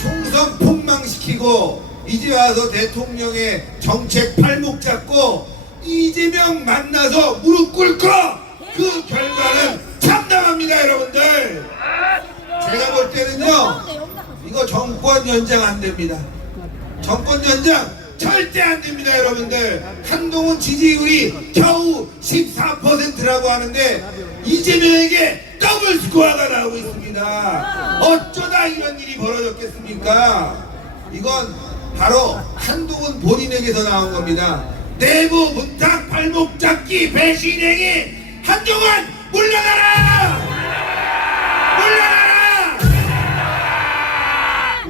총선 폭망시키고 이제 와서 대통령의 정책 팔목 잡고 이재명 만나서 무릎 꿇고 그 결과는 참담합니다 여러분들. 제가 볼 때는요, 이거 정권 연장 안 됩니다. 정권 연장 절대 안 됩니다 여러분들. 한동훈 지지율이 겨우 14%라고 하는데 이재명에게 더블 스코어가 나오고 있습니다. 어쩌다 이런 일이 벌어졌겠습니까? 이건 바로 한동훈 본인에게서 나온 겁니다. 내부 문탁 발목 잡기 배신행위, 한동훈 물러나라! 물러나라!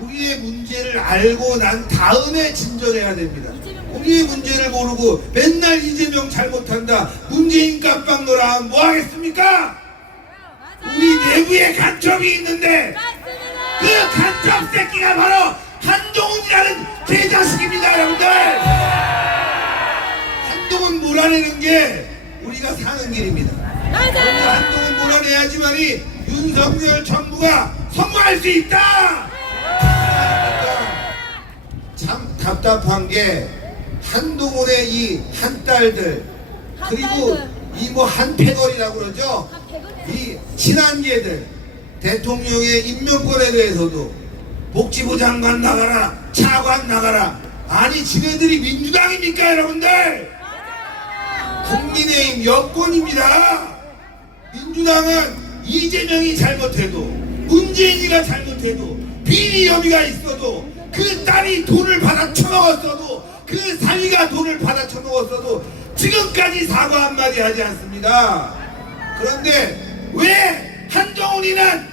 우리의 문제를 알고 난 다음에 진전해야 됩니다. 우리의 문제를 모르고 맨날 이재명 잘못한다, 문재인 깜빡 놀아 하면 뭐 하겠습니까? 우리 내부에 간첩이 있는데 그 간첩 새끼가 바로 한동훈이라는 개자식입니다 여러분들. 한동훈 몰아내는 게 우리가 사는 길입니다. 한동훈 몰아내야지만이 윤석열 정부가 성공할 수 있다. 참 답답한 게 한동훈의 이 한딸들, 그리고 이 뭐 한패거리라고 그러죠. 이 친한계들, 대통령의 임명권에 대해서도 복지부 장관 나가라, 차관 나가라. 아니 지네들이 민주당입니까 여러분들? 국민의힘 여권입니다. 민주당은 이재명이 잘못해도, 문재인이가 잘못해도, 비리 혐의가 있어도, 그 딸이 돈을 받아 처먹었어도, 그 사위가 돈을 받아 처먹었어도 지금까지 사과 한마디 하지 않습니다. 그런데 왜 한동훈이는,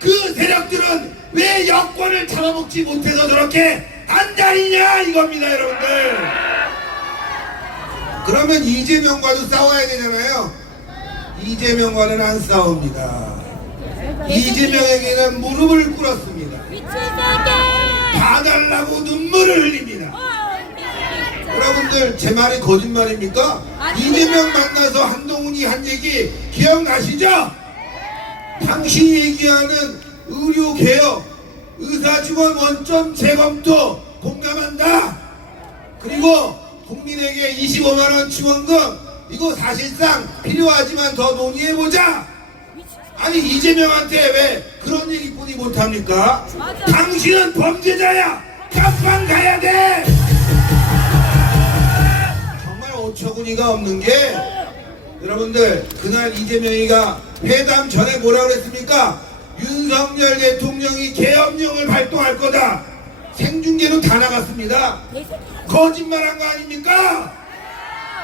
그 세력들은 왜 여권을 잡아먹지 못해서 저렇게 앉아있냐 이겁니다 여러분들. 그러면 이재명과도 싸워야 되잖아요. 이재명과는 안 싸웁니다. 이재명에게는 무릎을 꿇었습니다. 봐달라고 눈물을 흘립니다. 여러분들 제 말이 거짓말입니까? 이재명 만나서 한동훈이 한 얘기 기억나시죠? 당신이 얘기하는 의료개혁, 의사직원 원점 재검토 공감한다. 그리고 국민에게 25만원 지원금, 이거 사실상 필요하지만 더 논의해보자. 아니 이재명한테 왜 그런 얘기뿐이 못합니까? 당신은 범죄자야, 깜빵 가야 돼. 정말 어처구니가 없는 게, 여러분들 그날 이재명이가 회담 전에 뭐라 그랬습니까? 윤석열 대통령이 계엄령을 발동할 거다. 생중계로 다 나갔습니다. 거짓말한 거 아닙니까?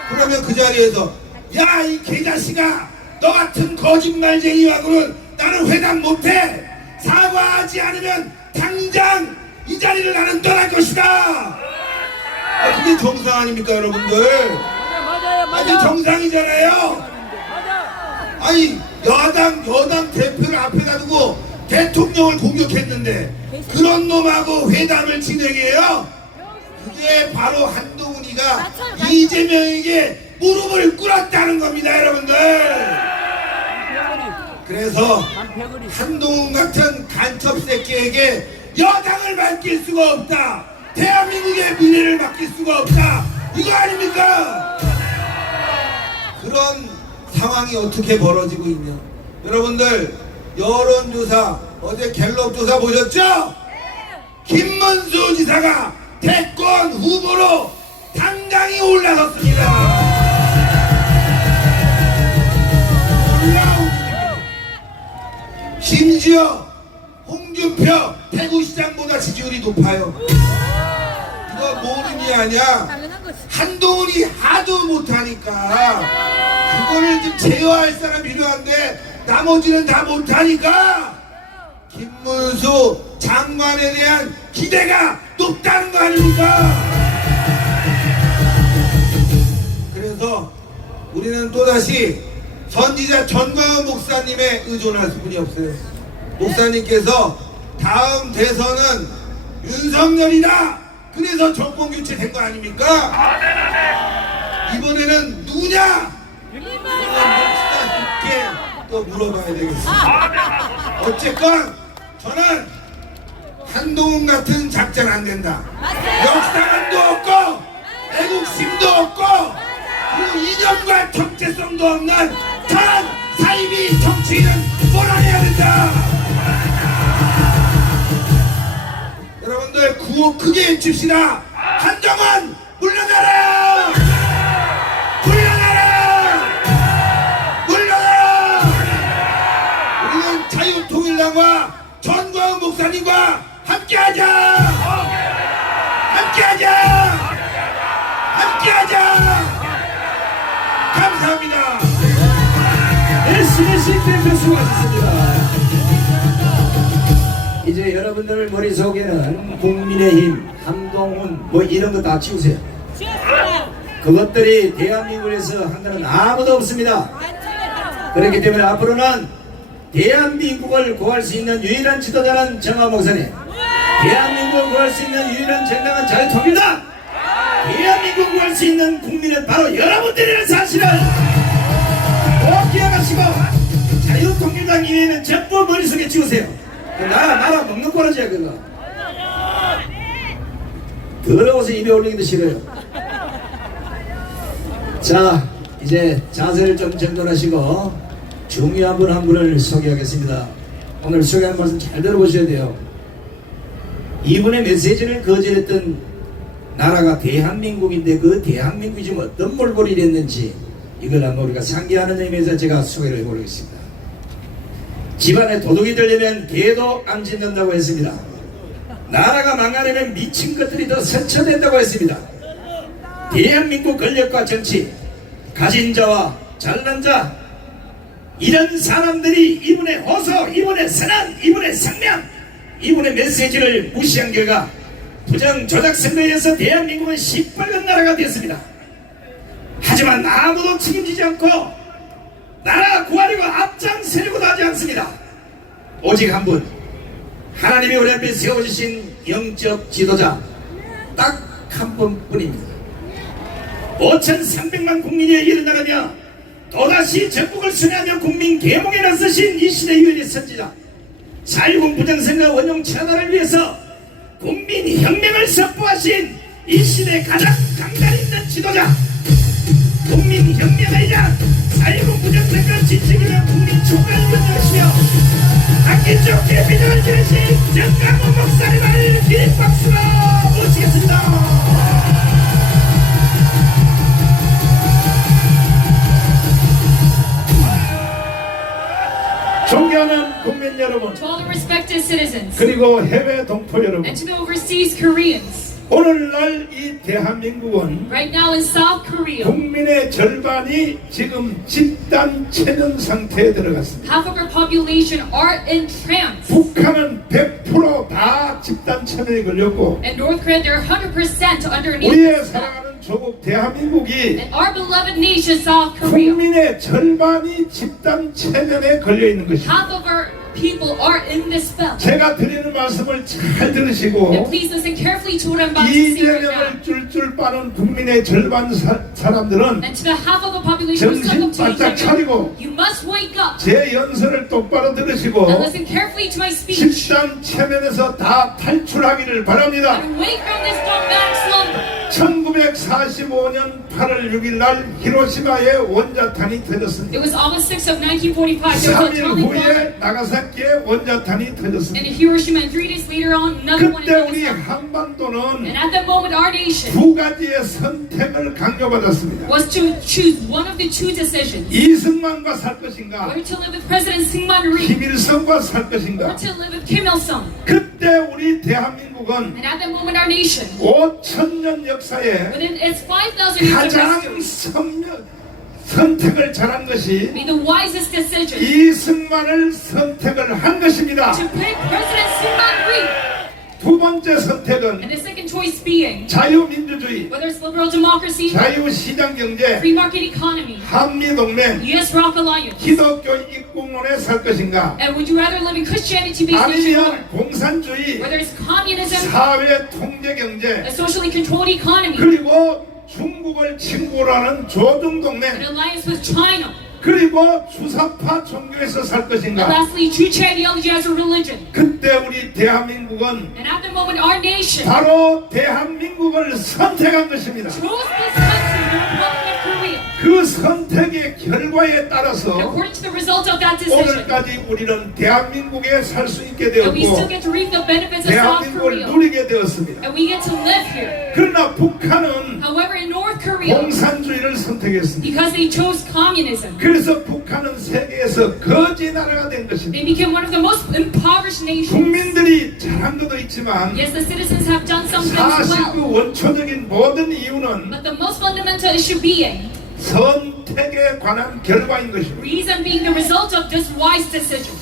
그러면 그 자리에서 야 이 개자식아, 너 같은 거짓말쟁이하고는 나는 회담 못해. 사과하지 않으면 당장 이 자리를 나는 떠날 것이다. 그게 정상 아닙니까 여러분들? 아니 정상이잖아요. 아니 여당 대표를 앞에다 두고 대통령을 공격했는데 그런 놈하고 회담을 진행해요? 그게 바로 한동훈이가 이재명에게 무릎을 꿇었다는 겁니다 여러분들. 그래서 한동훈 같은 간첩 새끼에게 여당을 맡길 수가 없다, 대한민국의 미래를 맡길 수가 없다, 이거 아닙니까? 그런 상황이 어떻게 벌어지고 있냐. 여러분들 여론조사, 어제 갤럽 조사 보셨죠? 김문수 지사가 대권 후보로 당당히 올라섰습니다. 심지어 홍준표 대구시장보다 지지율이 높아요. 이거 모르는 게 아니야. 한동훈이 하도 못하니까 이거를 좀 제어할 사람이 필요한데 나머지는 다 못하니까 김문수 장관에 대한 기대가 높다는 거 아닙니까? 그래서 우리는 또다시 선지자 전광훈 목사님에 의존할 수뿐이 없어요. 목사님께서 다음 대선은 윤석열이다. 그래서 정권 교체된 거 아닙니까? 이번에는 누구냐? 목사님께 또 물어봐야 되겠습니다. 어쨌건 저는 한동훈 같은 작전 안 된다. 역사관도 없고 애국심도 없고 그리고 이념과 정체성도 없는 단 사이비 정치인은 몰아내야 된다. 여러분들 구호 크게 외칩시다. 한동훈 물러나라! 물러나라! 물러나라! 우리는 자유통일당과 전광훈 목사님과 함께하자! 함께하자! 함께하자! 감사합니다. SBS 대표 수고하셨습니다. 이제 여러분들 머릿속에는 국민의힘, 한동훈 뭐 이런 거 다 치우세요. 그것들이 대한민국에서 한 거는 아무도 없습니다. 그렇기 때문에 앞으로는 대한민국을 구할 수 있는 유일한 지도자는 정화 목사님, 대한민국을 구할 수 있는 유일한 정당은 자유통일당, 대한민국을 구할 수 있는 국민은 바로 여러분들이라는 사실을 꼭 기억하시고 자유통일당 이외에는 전부 머릿속에 지우세요. 나라 먹는 꼬라지야 그거. 더러워서 입에 올리기도 싫어요. 자, 이제 자세를 좀 정돈하시고 중요한 분 한 분을 소개하겠습니다. 오늘 소개한 말씀 잘 들어보셔야 돼요. 이분의 메시지를 거절했던 나라가 대한민국인데 그 대한민국이 지금 어떤 몰골이 됐는지 이걸 한번 우리가 상기하는 의미에서 제가 소개를 해보겠습니다. 집안에 도둑이 되려면 개도 안 짖는다고 했습니다. 나라가 망하려면 미친 것들이 더 선처된다고 했습니다. 대한민국 권력과 정치, 가진 자와 잘난 자, 이런 사람들이 이분의 호소, 이분의 선언, 이분의 성명, 이분의 메시지를 무시한 결과 부정 조작 선거에 의해서 대한민국은 시뻘건 나라가 되었습니다. 하지만 아무도 책임지지 않고 나라 구하려고 앞장서려고도 하지 않습니다. 오직 한 분, 하나님이 우리 앞에 세워주신 영적 지도자 딱 한 분뿐입니다. 5,300만 국민이 일어나가며 또다시 전국을 순회하며 국민 계몽에 나서신 이 시대 유일의 선지자, 4.10 부정선거 원용 차단을 위해서 국민 혁명을 선포하신 이 시대 가장 강단 있는 지도자, 국민 혁명이자 4.10 부정선거 지책이며 국민 총괄을 운영하시며 학기 좋게 비전을 지으신 정광훈 목사님을 긴 박수로 모시겠습니다. 존경하는 국민 여러분, To all the respected citizens 그리고 해외 동포 여러분, and to the overseas Koreans, 오늘날 이 대한민국은 right now in South Korea, 국민의 절반이 지금 집단 체면 상태에 들어갔습니다. half of our population are in trance. 북한은 100% 집단 체면에 걸렸고 In North Korea, they're 100% underneath 우리의 the spell. 사랑하는 조국 대한민국이 And our beloved nation, South Korea, 국민의 절반이 집단 체면에 걸려 있는 것입니다. half of our people are in this spell. 제가 드리는 말씀을 잘 And 들으시고 please listen carefully to what I'm about to say right now. 이재명을 쫄쫄 빠는 국민의 절반 사람들은 And to the half of the population who 정신 suck up to 바짝 each 차리고 other, you must wake up 제 연설을 똑바로 들으시고 and listen carefully to my speech. 집단 체면에서 다 탈출하기를 바랍니다. And wake from this dogmatic slumber. 1945년 8월 6일 날 히로시마에 원자탄이 터졌습니다. It was August 6th of 1945. There was 3일 atomic bomb 후에 나가사키에 원자탄이 in 터졌습니다. Hiroshima, and 3 days later on, another one in 그때 우리 Nagasaki. 한반도는 And at that moment, our nation 두 가지의 선택을 강요받았습니다. was to choose one of the two decisions: 이승만과 살 것인가, whether to live with President Syngman Rhee 김일성과 살 or 것인가. to live with Kim Il Sung. 그때 우리 대한민국은 And at that moment, our nation, 5,000년 역사에 within its 5,000 years of 가장 history, 선택을 잘한 것이 made the wisest decision 이승만을 선택을 한 것입니다. to pick President Syngman Rhee. 두 번째 선택은 And the second choice being, 자유민주주의, whether it's liberal democracy, 자유시장경제, free market economy, 한미동맹, US-ROC alliance, 기독교 입국론에 살 것인가, and would you rather live in Christianity-based nation or, 아니면 공산주의, whether it's communism, 사회 통제경제, a socially controlled economy, 그리고 중국을 친구로 하는 조중동맹, an alliance with China, 그리고 주사파 종교에서 살 and 것인가. lastly, true ideology as a religion. 그때 우리 대한민국은 And at the moment, our nation 바로 대한민국을 선택한 것입니다. chose this country, the Republic of Korea. 그 선택의 결과에 And 따라서 according to the result of that decision, 오늘까지 우리는 대한민국에 살 수 있게 that we still 되었고 get to reap the benefits of South 대한민국을 Korea, 누리게 되었습니다. and we get to live here. 그러나 북한은 However, in North Korea, 공산주의를 선택했습니다. because they chose communism, 그래서 북한은 세계에서 거지 나라가 된 것입니다. they became one of the most impoverished nations. 국민들이 잘한 것도 있지만 Yes, the citizens have done some things 사실 well, 그 원초적인 모든 이유는 but the most fundamental issue being, 선택에 관한 결과인 것입니다. reason being the result of this wise decision.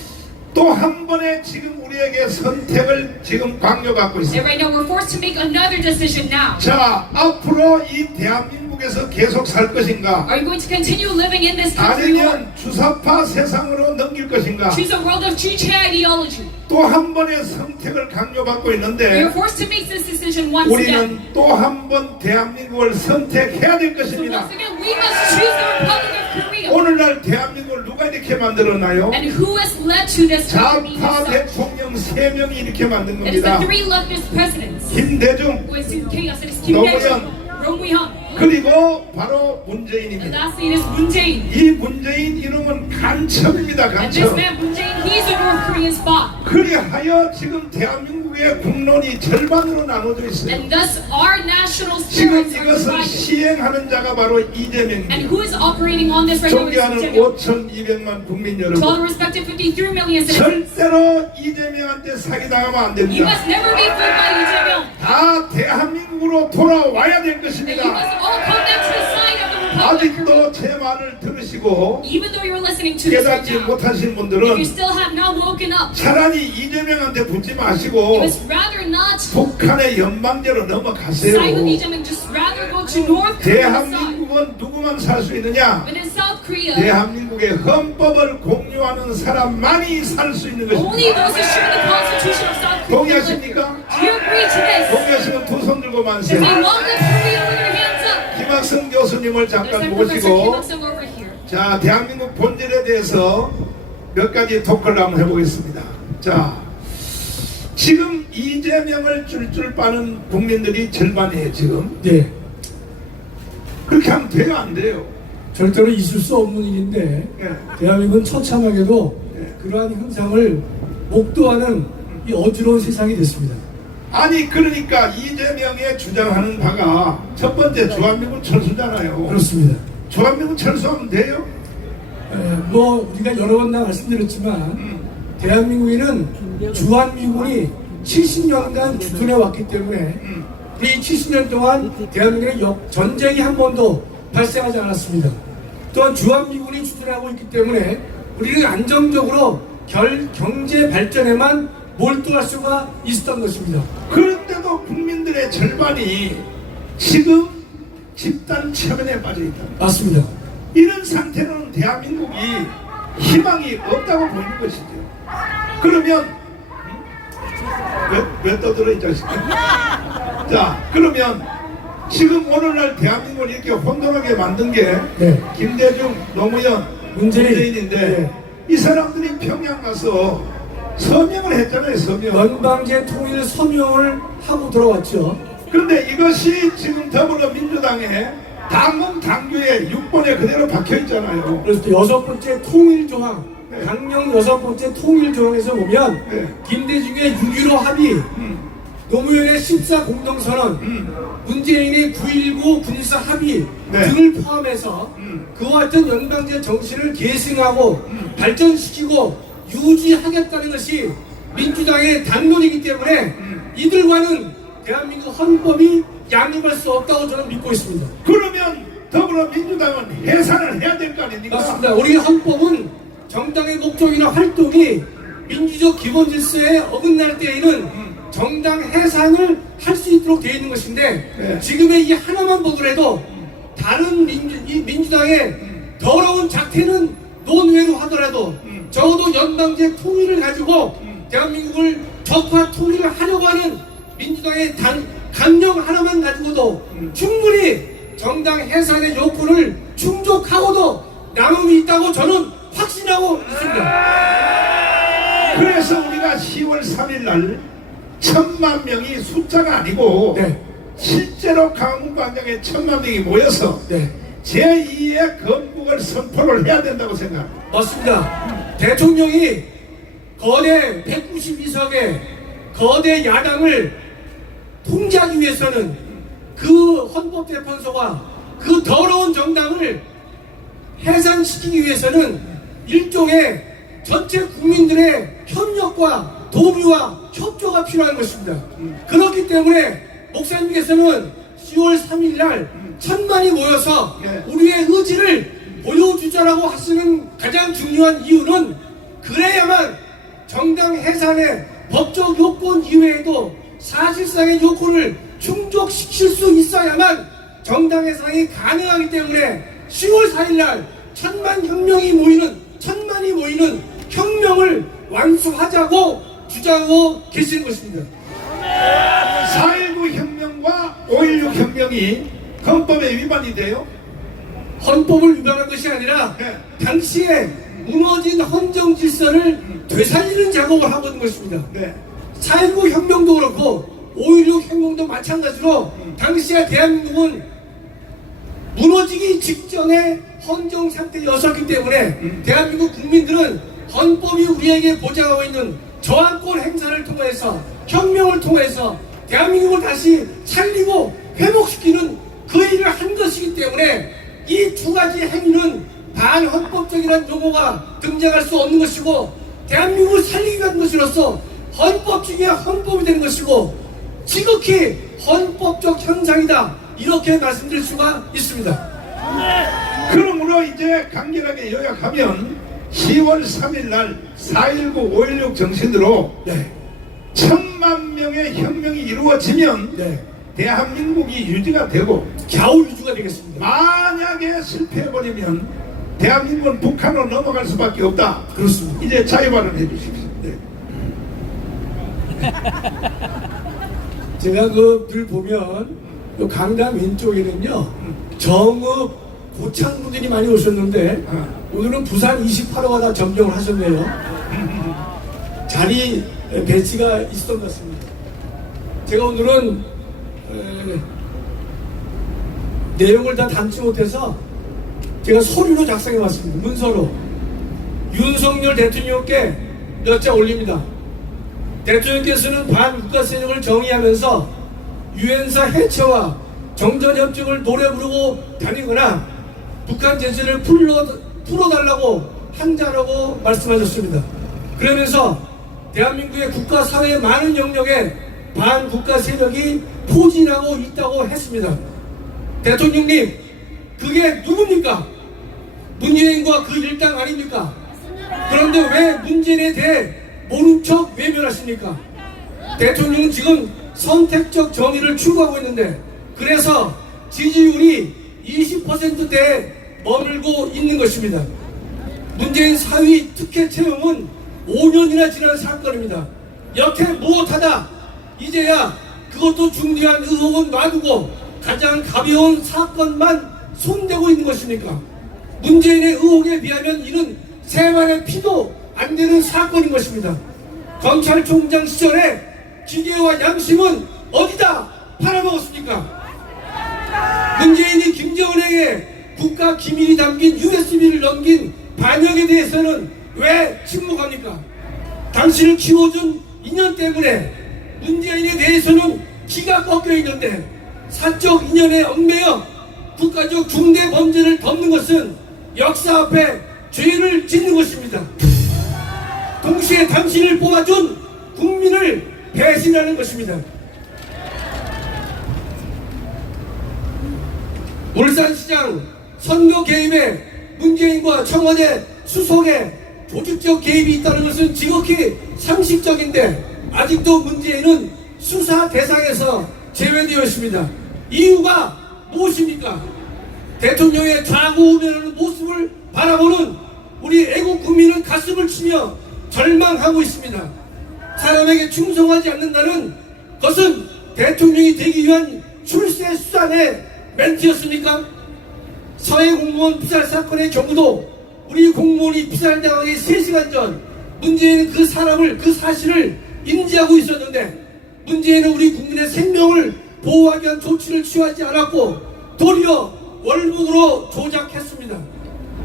또 한 번에 지금 우리에게 선택을 지금 강요받고 And 있습니다. right now, we're forced to make another decision now. 자, 앞으로 이 대한민국에서 계속 살 것인가? Are you going to continue living in this country, or 아니면 주사파 세상으로 넘길 것인가? choose a world of true ideology? 또 한 번의 선택을 강요받고 We 있는데 are forced to make this decision once again. 우리는 또 한 번 대한민국을 선택해야 될 So 것입니다. once again, we must choose the Republic of Korea. 오늘날 대한민국을 누가 이렇게 만들었나요? And who has led to this country being 좌파 such? 대통령 3명이 이렇게 만든 It is the 겁니다. three leftist presidents. 김대중, Who is chaos? It is Kim 노무현. Dae-jung, Roh Moo-hyun, 그리고 바로 and 문재인입니다. lastly, it is Moon Jae-in. 이 문재인 이름은 간첩입니다. And this 간첩. man, Moon Jae-in, he is a North Korean spy. 그리하여 지금 대한민국의 국론이 절반으로 나눠져 있어요. And thus, our national 지금 spirits are 이것을 divided. 시행하는 자가 바로 And 이재명입니다. who is operating on this right now is 존경하는 Lee Jae-myung. 5,200만 국민 To all the 여러분, respective 53 million citizens, 절대로 이재명한테 사기당하면 안 you 됩니다. must never be fooled by Lee Jae-myung. 다 대한민국으로 돌아와야 될 And you 것입니다. must all come back to the side of the Republic of Korea. 아직도 제 말을 들으시고 Even though you're listening to this right 깨닫지 now, 못하신 if 분들은 you still have not woken up, 차라리 이재명한테 붙지 you 마시고 must rather not 북한의 연방제로 넘어가세요. side with Lee Jae-myung, just rather go to North Korea's side. 대한민국은 누구만 살 수 있느냐? But in South Korea, 대한민국의 헌법을 공유하는 사람만이 살 수 있는 only 것입니다. those who share the Constitution of South Korea live. 동의하십니까? Do you agree to this? 동의하시면 두 손 들고 만세. If they long live Korea with your hands up. 김학성 교수님을 There's 잠깐 our Professor Kim 모시고 Il-sung over here. 자, 대한민국 본질에 대해서 몇 가지 토크를 한번 해보겠습니다. 자, 지금 이재명을 줄 빠는 국민들이 절반이에요, 지금. 네, 그렇게 하면 돼요, 안 돼요? 절대로 있을 수 없는 일인데 예. 대한민국은 처참하게도 네. 그러한 현상을 목도하는 이 어지러운 세상이 됐습니다. 아니, 그러니까 이재명의 주장하는 바가 첫 번째 주한미군 철수잖아요. 그렇습니다. 주한미군 철수하면 돼요? 뭐 우리가 여러 번 다 말씀드렸지만 대한민국에는 주한미군이 70년간 주둔해 왔기 때문에 이 70년 동안 대한민국에 전쟁이 한 번도 발생하지 않았습니다. 또한 주한미군이 주둔하고 있기 때문에 우리는 안정적으로 경제 발전에만 몰두할 수가 있었던 것입니다. 그런데도 국민들의 절반이 지금 집단 체면에 빠져 있다. 맞습니다. 이런 상태로는 대한민국이 희망이 없다고 보이는 것이죠. 그러면 왜 떠들어 이 자식아? 자, 그러면 지금 오늘날 대한민국을 이렇게 혼돈하게 만든 게 네. 김대중, 노무현, 문재인인데 네. 이 사람들이 평양 가서 서명을 했잖아요. 서명. 연방제 통일 서명을 하고 들어왔죠. 그런데 이것이 지금 더불어민주당의 당헌 당규에 6번에 그대로 박혀 있잖아요. 그래서 또 여섯 번째 통일 조항, 네. 강령 여섯 번째 통일 조항에서 보면 네. 김대중의 6.15 합의, 노무현의 14 공동선언, 문재인의 9.19 군사 합의 네. 등을 포함해서 그와 같은 연방제 정신을 계승하고 발전시키고 유지하겠다는 것이 민주당의 당론이기 때문에 이들과는 대한민국 헌법이 양립할 수 없다고 저는 믿고 있습니다. 그러면 더불어민주당은 해산을 해야 될 거 아닙니까? 맞습니다. 우리 헌법은 정당의 목적이나 활동이 민주적 기본 질서에 어긋날 때에는 정당 해산을 할 수 있도록 되어 있는 것인데 네. 지금의 이 하나만 보더라도 다른 이 민주당의 더러운 작태는 논외로 하더라도 적어도 연방제 통일을 가지고 대한민국을 적화 통일을 하려고 하는 민주당의 강령 하나만 가지고도 충분히 정당 해산의 요건을 충족하고도 남음이 있다고 저는 확신하고 있습니다. 그래서 우리가 10월 3일 날 1,000만 명이 숫자가 아니고 네. 실제로 강원광장에 1,000만 명이 모여서 네. 제2의 건국을 선포를 해야 된다고 생각합니다. 맞습니다. 대통령이 거대 192석의 거대 야당을 통제하기 위해서는 그 헌법재판소와 그 더러운 정당을 해산시키기 위해서는 일종의 전체 국민들의 협력과 도움과 협조가 필요한 것입니다. 그렇기 때문에 목사님께서는 10월 3일 날 1,000만이 모여서 우리의 의지를 보여주자라고 하시는 가장 중요한 이유는 그래야만 정당 해산의 법적 요건 이외에도 사실상의 요건을 충족시킬 수 있어야만 정당 해산이 가능하기 때문에 10월 4일 날 1,000만이 모이는 혁명을 완수하자고 주장하고 계시는 것입니다. 4.19 혁명과 5.16 혁명이 헌법에 위반이 돼요? 헌법을 위반한 것이 아니라 네. 당시에 무너진 헌정 질서를 되살리는 작업을 하고 있는 것입니다. 네. 4.19 혁명도 그렇고 5.16 혁명도 마찬가지로 당시에 대한민국은 무너지기 직전의 헌정 상태였었기 때문에 대한민국 국민들은 헌법이 우리에게 보장하고 있는 저항권 행사를 통해서 혁명을 통해서 대한민국을 다시 살리고 회복시키는 그 일을 한 것이기 때문에 이 두 가지 행위는 반헌법적이라는 용어가 등장할 수 없는 것이고 대한민국을 살리기 위한 것으로서 헌법 중에 헌법이 되는 것이고 지극히 헌법적 현상이다 이렇게 말씀드릴 수가 있습니다. 그러므로 이제 간결하게 요약하면 10월 3일 날 4.19, 5.16 정신으로 네. 1,000만 명의 혁명이 이루어지면 네. 대한민국이 유지가 되고 겨우 유지가 되겠습니다. 만약에 실패해버리면 대한민국은 북한으로 넘어갈 수밖에 없다. 그렇습니다. 이제 자유발언 해주십시오. 네. 제가 늘 보면 요 강남 왼쪽에는요 정읍 고창분들이 많이 오셨는데 오늘은 부산 28호가 다 점령을 하셨네요. 자리 배치가 있었던 것 같습니다. 제가 오늘은 내용을 다 담지 못해서 제가 서류로 작성해 왔습니다. 문서로 윤석열 대통령께 몇 자 올립니다. 대통령께서는 반국가 세력을 정의하면서 유엔사 해체와 정전협정을 노래 부르고 다니거나 북한 제재를 풀어달라고 한자라고 말씀하셨습니다. 그러면서 대한민국의 국가 사회의 많은 영역에 반국가 세력이 포진하고 있다고 했습니다. 대통령님, 그게 누굽니까? 문재인과 그 일당 아닙니까? 그런데 왜 문재인에 대해 모른 척 외면하십니까? 대통령은 지금 선택적 정의를 추구하고 있는데 그래서 지지율이 20%대에 머물고 있는 것입니다. 문재인 사위 특혜 채용은 5년이나 지난 사건입니다. 여태 무엇하다 이제야 그것도 중대한 의혹은 놔두고 가장 가벼운 사건만 손대고 있는 것입니까? 문재인의 의혹에 비하면 이는 세만의 피도 안 되는 사건인 것입니다. 검찰총장 시절에 기계와 양심은 어디다 팔아먹었습니까? 문재인이 김정은에게 국가 기밀이 담긴 USB를 넘긴 반역에 대해서는 왜 침묵합니까? 당신을 키워준 인연 때문에 문재인에 대해서는 기가 꺾여 있는데 사적 인연에 얽매여 국가적 중대 범죄를 덮는 것은 역사 앞에 죄를 짓는 것입니다. 동시에 당신을 뽑아준 국민을 배신하는 것입니다. 울산시장 선거 개입에 문재인과 청와대 수석의 조직적 개입이 있다는 것은 지극히 상식적인데 아직도 문재인은 수사 대상에서 제외되어 있습니다. 이유가 무엇입니까? 대통령의 좌우우면하는 모습을 바라보는 우리 애국 국민은 가슴을 치며 절망하고 있습니다. 사람에게 충성하지 않는다는 것은 대통령이 되기 위한 출세 수단의 멘트였습니까? 서해 공무원 피살 사건의 경우도 우리 공무원이 피살당하기 3시간 전 문재인은 그 사실을 인지하고 있었는데 문재인은 우리 국민의 생명을 보호하기 위한 조치를 취하지 않았고 도리어 월북으로 조작했습니다.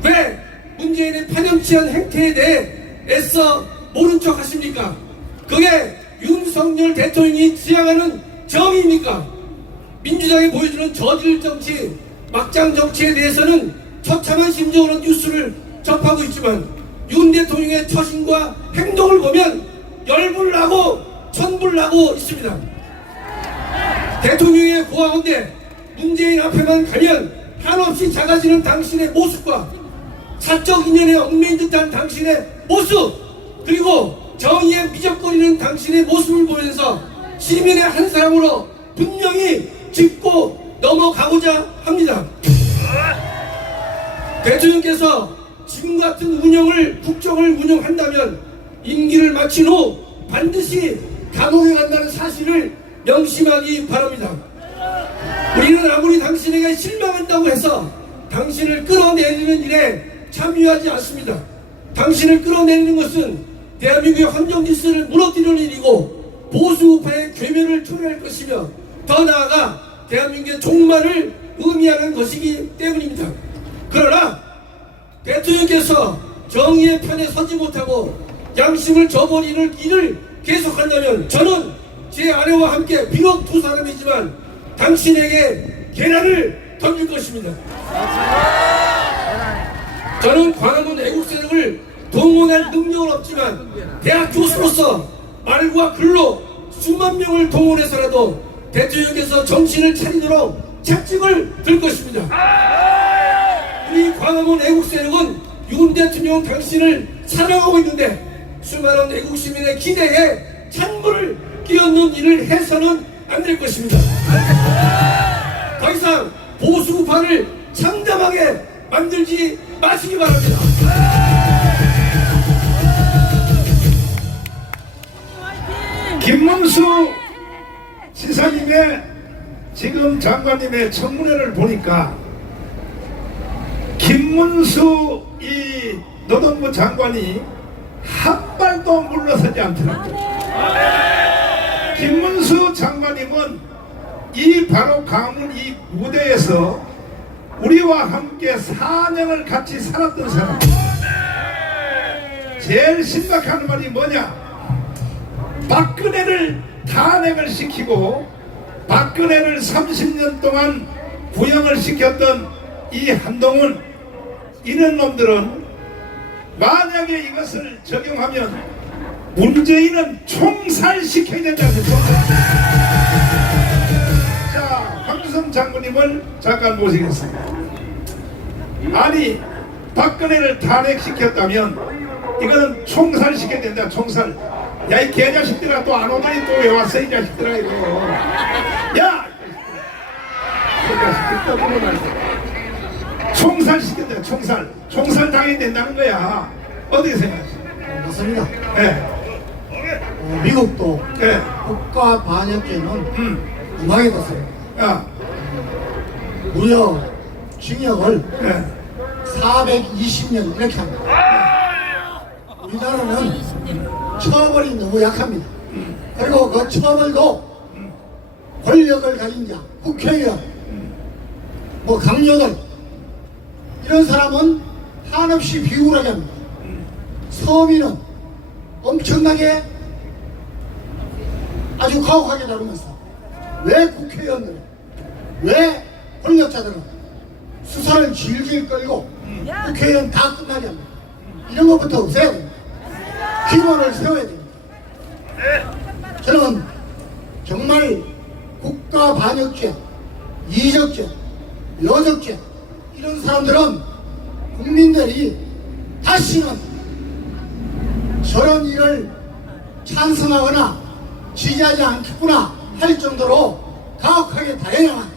왜 문재인의 파렴치한 행태에 대해 애써 모른 척 하십니까? 그게 윤석열 대통령이 지향하는 정의입니까? 민주당이 보여주는 저질 정치, 막장 정치에 대해서는 처참한 심정으로 뉴스를 접하고 있지만 윤 대통령의 처신과 행동을 보면 열불나고 천불나고 있습니다. 대통령의 고아원데 문재인 앞에만 가면 한없이 작아지는 당신의 모습과 사적 인연에 얽매인 듯한 당신의 모습, 그리고 정의에 미적거리는 당신의 모습을 보면서 시민의 한 사람으로 분명히 짚고 넘어가고자 합니다. 대통령께서 지금 같은 국정을 운영한다면 임기를 마친 후 반드시 감옥에 간다는 사실을 명심하기 바랍니다. 우리는 아무리 당신에게 실망한다고 해서 당신을 끌어내리는 일에 참여하지 않습니다. 당신을 끌어내리는 것은 대한민국의 헌정 질서를 무너뜨리는 일이고 보수우파의 괴멸을 초래할 것이며 더 나아가 대한민국의 종말을 의미하는 것이기 때문입니다. 그러나 대통령께서 정의의 편에 서지 못하고 양심을 저버리는 일을 계속한다면 저는 제 아내와 함께 비록 2사람이지만 당신에게 계란을 던질 것입니다. 저는 광화문 애국 세력을 동원할 능력은 없지만 대학 교수로서 말과 글로 수만 명을 동원해서라도 대통령께서 정신을 차리도록 책임을 들 것입니다. 우리 광화문 애국 세력은 윤 대통령 당신을 사랑하고 있는데 수많은 애국 시민의 기대에 찬물을 끼얹는 일을 해서는 안 될 것입니다. 더 이상 보수우파를 참담하게 만들지 마시기 바랍니다. 김문수 지사님의 지금 장관님의 청문회를 보니까 김문수 이 노동부 장관이 한 발도 물러서지 않더라고요. 김문수 장관님은 이 바로 강원 이 무대에서 우리와 함께 4년을 같이 살았던 사람. 제일 심각한 말이 뭐냐? 박근혜를 탄핵을 시키고 박근혜를 30년 동안 구형을 시켰던 이 한동훈, 이런 놈들은 만약에 이것을 적용하면 문재인은 총살시켜야 된다는 거죠. 자, 황교안 장군님을 잠깐 모시겠습니다. 아니, 박근혜를 탄핵시켰다면 이거는 총살시켜야 된다. 총살. 야, 이 개자식들아, 또 안 오더니 또 왜 왔어, 이 자식들아, 이거. 야! 이 자식들 또 물어나서 총살시켰다. 총살 당해야 된다는 거야. 어떻게 생각하세요? 맞습니다. 네. 미국도 네. 국가 반역죄는 음악해봤어요. 야. 무려 징역을 네. 420년 이렇게 합니다. 우리나라는 처벌이 너무 약합니다. 그리고 그 처벌도 권력을 가진 자, 국회의원, 뭐 강요들, 이런 사람은 한없이 비굴하게 합니다. 서민은 엄청나게 아주 가혹하게 다루면서 왜 국회의원들은, 왜 권력자들은 수사를 질질 끌고 국회의원 다 끝나게 합니다. 이런 것부터 없애야 됩니다. 기본을 세워야 됩니다. 저는 정말 국가 반역죄, 이적죄, 여적죄 이런 사람들은 국민들이 다시는 저런 일을 찬성하거나 지지하지 않겠구나 할 정도로 가혹하게 다양한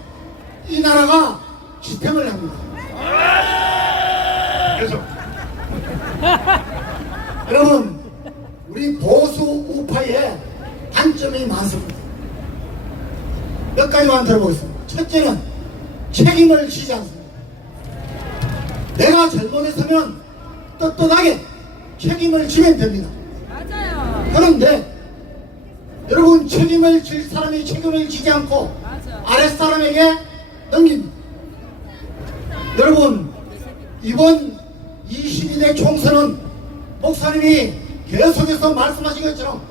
이 나라가 집행을 합니다. 계속. 여러분, 우리 보수 우파의 단점이 많습니다. 몇 가지만 들어보겠습니다. 첫째는 책임을 지지 않습니다. 내가 잘못했으면 떳떳하게 책임을 지면 됩니다. 맞아요. 그런데 여러분, 책임을 질 사람이 책임을 지지 않고 아랫사람에게 넘깁니다. 여러분, 이번 22대 총선은 목사님이 계속해서 말씀하신 것처럼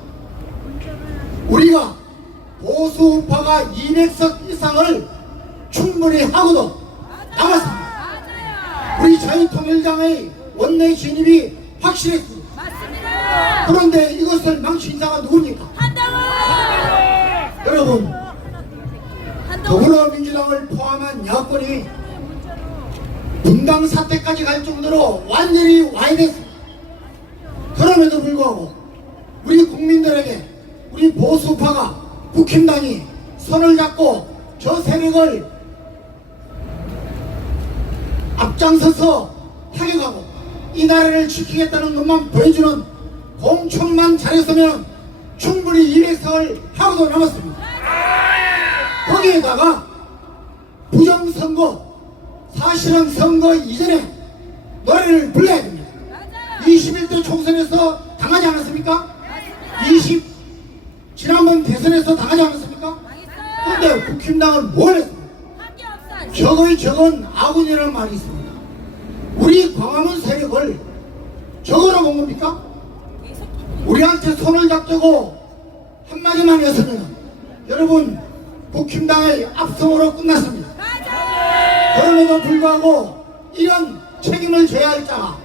우리가 보수 우파가 200석 이상을 충분히 하고도 남았습니다. 우리 자유통일당의 원내 진입이 확실했습니다. 맞습니다. 그런데 이것을 망친 자가 누굽니까? 한동훈. 여러분, 한동훈. 더불어민주당을 포함한 야권이 분당 사태까지 갈 정도로 완전히 와해됐습니다. 그럼에도 불구하고 우리 국민들에게 우리 보수파가 국힘당이 손을 잡고 저 세력을 앞장서서 타격하고 이 나라를 지키겠다는 것만 보여주는 공천만 잘했으면 충분히 200석을 하고도 남았습니다. 거기에다가 부정선거, 사실은 선거 이전에 노래를 불러야 됩니다. 21대 총선에서 당하지 않았습니까? 지난번 대선에서 당하지 않았습니까? 그런데 국힘당은 뭘 했습니까? 적은 아군이라는 말이 있습니다. 우리 광화문 세력을 적으로 본 겁니까? 우리한테 손을 잡자고 한마디만 했으면 여러분 국힘당의 압승으로 끝났습니다. 그럼에도 불구하고 이런 책임을 져야 할 자가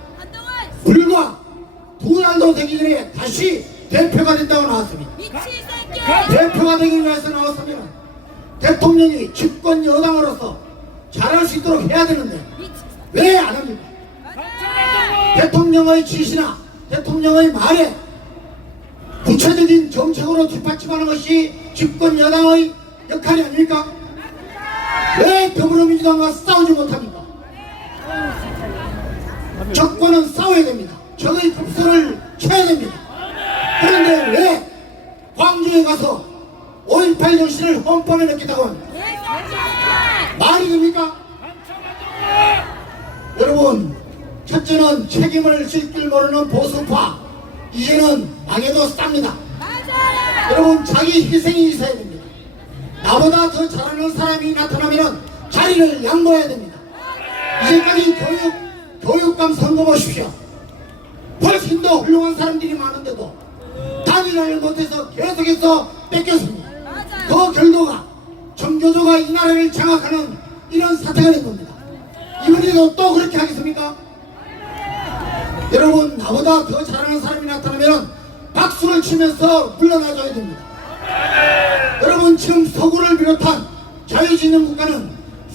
불과 2달도 되기 전에 다시 대표가 된다고 나왔습니다. 대표가 되기 위해서 나왔으면 대통령이 집권 여당으로서 잘할 수 있도록 해야 되는데 왜 안 합니까? 대통령의 지시나 대통령의 말에 구체적인 정책으로 뒷받침하는 것이 집권 여당의 역할이 아닙니까? 왜 더불어민주당과 싸우지 못합니까? 적과는 싸워야 됩니다. 적의 급소를 쳐야 됩니다. 그런데 왜 광주에 가서 5.18 정신을 헌법에 넣겠다고 합니다? 말이 됩니까? 여러분, 첫째는 책임을 질 줄 모르는 보수파, 이제는 망해도 쌉니다. 여러분, 자기 희생이 있어야 됩니다. 나보다 더 잘하는 사람이 나타나면 자리를 양보해야 됩니다. 이제까지 교육감 선거 보십시오. 훨씬 더 훌륭한 사람들이 많은데도 단일화를 못해서 계속해서 뺏겼습니다. 그 결과가 정교조가 이 나라를 장악하는 이런 사태가 된 겁니다. 이번에도 또 그렇게 하겠습니까? 여러분, 나보다 더 잘하는 사람이 나타나면 박수를 치면서 물러나줘야 됩니다. 여러분, 지금 서구를 비롯한 자유진영 국가는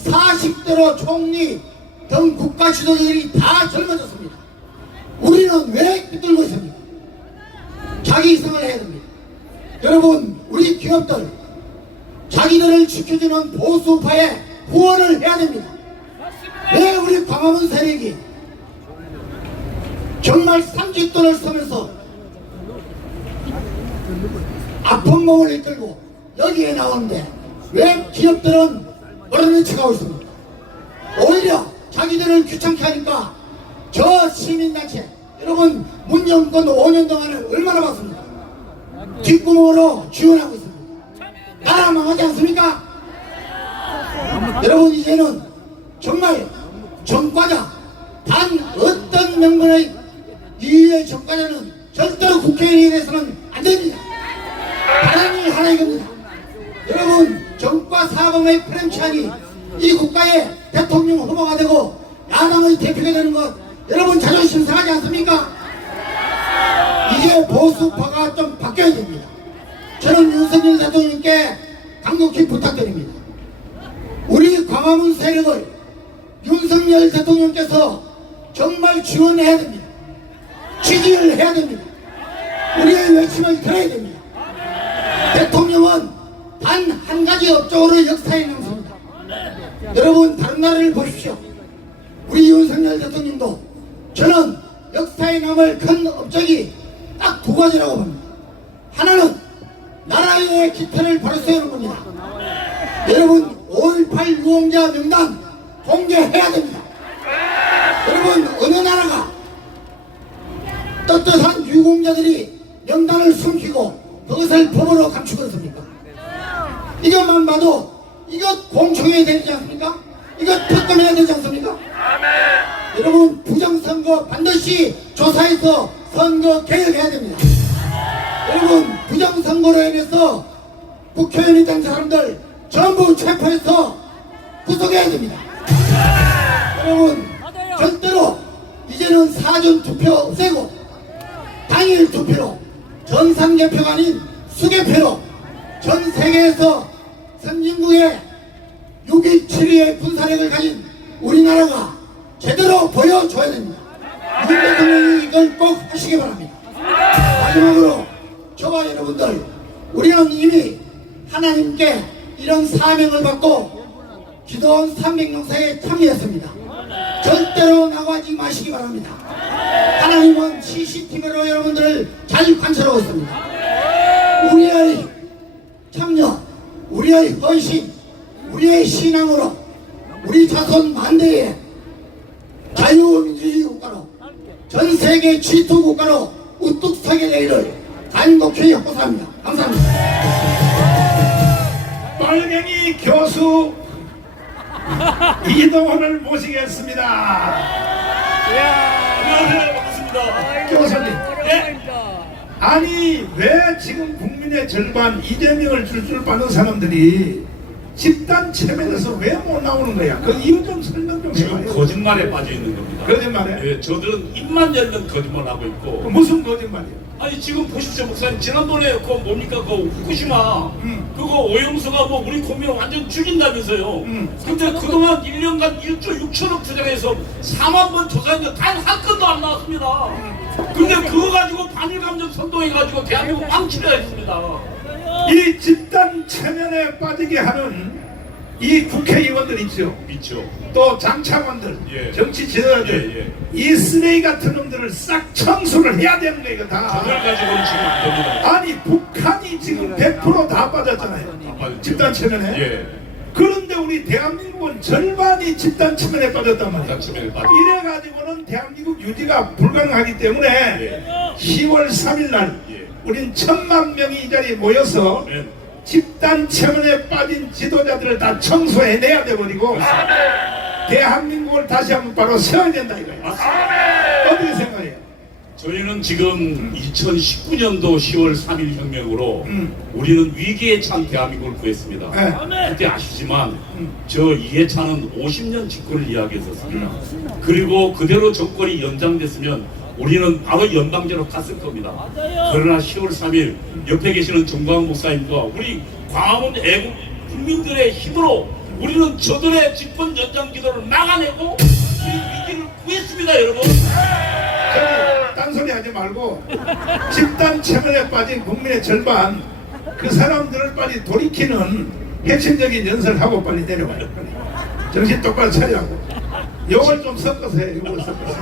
40대로 총리 등 국가 지도자들이 다 젊어졌습니다. 우리는 왜 삐뚤고 있습니까? 자기 이상을 해야 됩니다. 여러분, 우리 기업들 자기들을 지켜주는 보수파에 후원을 해야 됩니다. 왜 우리 광화문 세력이 정말 30돈을 쓰면서 아픈 몸을 이끌고 여기에 나오는데 왜 기업들은 모르는 척하고 있습니까? 오히려 자기들을 귀찮게 하니까 저 시민단체 여러분 문정권 5년 동안을 얼마나 봤습니까? 뒷구멍으로 지원하고 있습니다. 나라 망하지 않습니까? 여러분, 이제는 정말 전과자 단 어떤 명분의 이유의 전과자는 절대로 국회의원이 돼서는 안 됩니다. 바람이 하나 이겁니다. 여러분, 정과 사범의 프랜차이즈 이 국가의 대통령 후보가 되고 야당의 대표가 되는 것 여러분 자존심 상하지 않습니까? 이제 보수파가 좀 바뀌어야 됩니다. 저는 윤석열 대통령께 간곡히 부탁드립니다. 우리 광화문 세력을 윤석열 대통령께서 정말 지원해야 됩니다. 지지를 해야 됩니다. 우리의 외침을 들어야 됩니다. 대통령은 단 한 가지 업적으로 역사에 남습니다. 여러분 다른 나라를 보십시오. 우리 윤석열 대통령도 저는 역사에 남을 큰 업적이 딱 두 가지라고 봅니다. 하나는 나라의 기틀을 바로 세우는 겁니다. 여러분 5.18 유공자 명단 공개해야 됩니다. 여러분 어느 나라가 떳떳한 유공자들이 명단을 숨기고 그것을 법으로 감추고 있습니까? 이것만 봐도 이것 공청해야 되지 않습니까? 이것 특검해야 되지 않습니까? 여러분 부정선거 반드시 조사해서 선거 개혁해야 됩니다. 여러분 부정선거로 인해서 국회의원이 된 사람들 전부 체포해서 구속해야 됩니다. 여러분 절대로 이제는 사전투표 없애고 당일 투표로 전산개표가 아닌 수개표로 전 세계에서 선진국의 6.27의 군사력을 가진 우리나라가 제대로 보여줘야 됩니다. 윤 대통령이 이걸 꼭 하시기 바랍니다. 마지막으로 저와 여러분들 우리는 이미 하나님께 이런 사명을 받고 기도원 300용사에 참여했습니다. 절대로 나가지 마시기 바랍니다. 하나님은 CCTV로 여러분들을 잘 관찰하고 있습니다. 우리의 참여, 우리의 헌신, 우리의 신앙으로 우리 자손 만대의 자유민주주의 국가로 전 세계 G2 국가로 우뚝 서게 되기를 간곡히 호소합니다. 감사합니다. 빨갱이 교수 이동훈을 모시겠습니다. 안녕하세요. 반갑습니다. 교수님, 오랜만입니다. 아니 왜 지금 국민의 절반 이재명을 줄줄 받는 사람들이 집단 체면에서 왜 못 나오는 거야? 그 이유 좀 설명 좀 지금 해봐요. 거짓말에 빠져 있는 겁니다. 거짓말에? 예, 저들은 입만 열면 거짓말하고 있고. 무슨 거짓말이야? 아니 지금 보십시오 목사님, 지난번에 그거 뭡니까 그 후쿠시마 그거 오염수가 뭐 우리 국민을 완전 죽인다면서요. 근데 그동안 1년간 1조 6천억 투자해서 4만 번 조사했는데 단 한 건도 안 나왔습니다. 근데 그거 가지고 반일감정 선동해가지고 대한민국 망치려 했습니다. 이 집단 체면에 빠지게 하는 이 국회의원들 있죠. 있죠. 또 장차관들, 예. 정치 지도자들, 예, 예. 이 쓰레기 같은 놈들을 싹 청소를 해야 되는 거 이거 다. 그걸 가지고는 지금 안 됩니다. 아니 북한이 지금 100%다 빠졌잖아요. 다 빠졌죠. 집단 체면에. 예. 그런데 우리 대한민국은 절반이 집단 체면에 빠졌단 말이에요. 집단 체면에 빠졌. 이래가지고는 대한민국 유지가 불가능하기 때문에 예. 10월 3일 날 예. 우린 1000만 명이 이 자리에 모여서 아멘. 집단 체면에 빠진 지도자들을 다 청소해내야 돼버리고 대한민국을 다시 한번 바로 세워야 된다 이거예요. 어떻게 생각해요? 저희는 지금 2019년도 10월 3일 혁명으로 우리는 위기에 찬 대한민국을 구했습니다. 네. 그때 아시지만 저 이해찬은 50년 집권을 이야기했었습니다. 그리고 그대로 정권이 연장됐으면 우리는 바로 연방제로 갔을 겁니다. 그러나 10월 3일 옆에 계시는 정광훈 목사님과 우리 광화문 애국 국민들의 힘으로 우리는 저들의 집권 연장 기도를 막아내고 우리 위기를 구했습니다, 여러분. 딴소리 하지 말고 집단 체면에 빠진 국민의 절반 그 사람들을 빨리 돌이키는 핵심적인 연설을 하고 빨리 내려와요. 빨리. 정신 똑바로 차리라고. 요걸 좀 섞어서 해. 요걸 섞어서.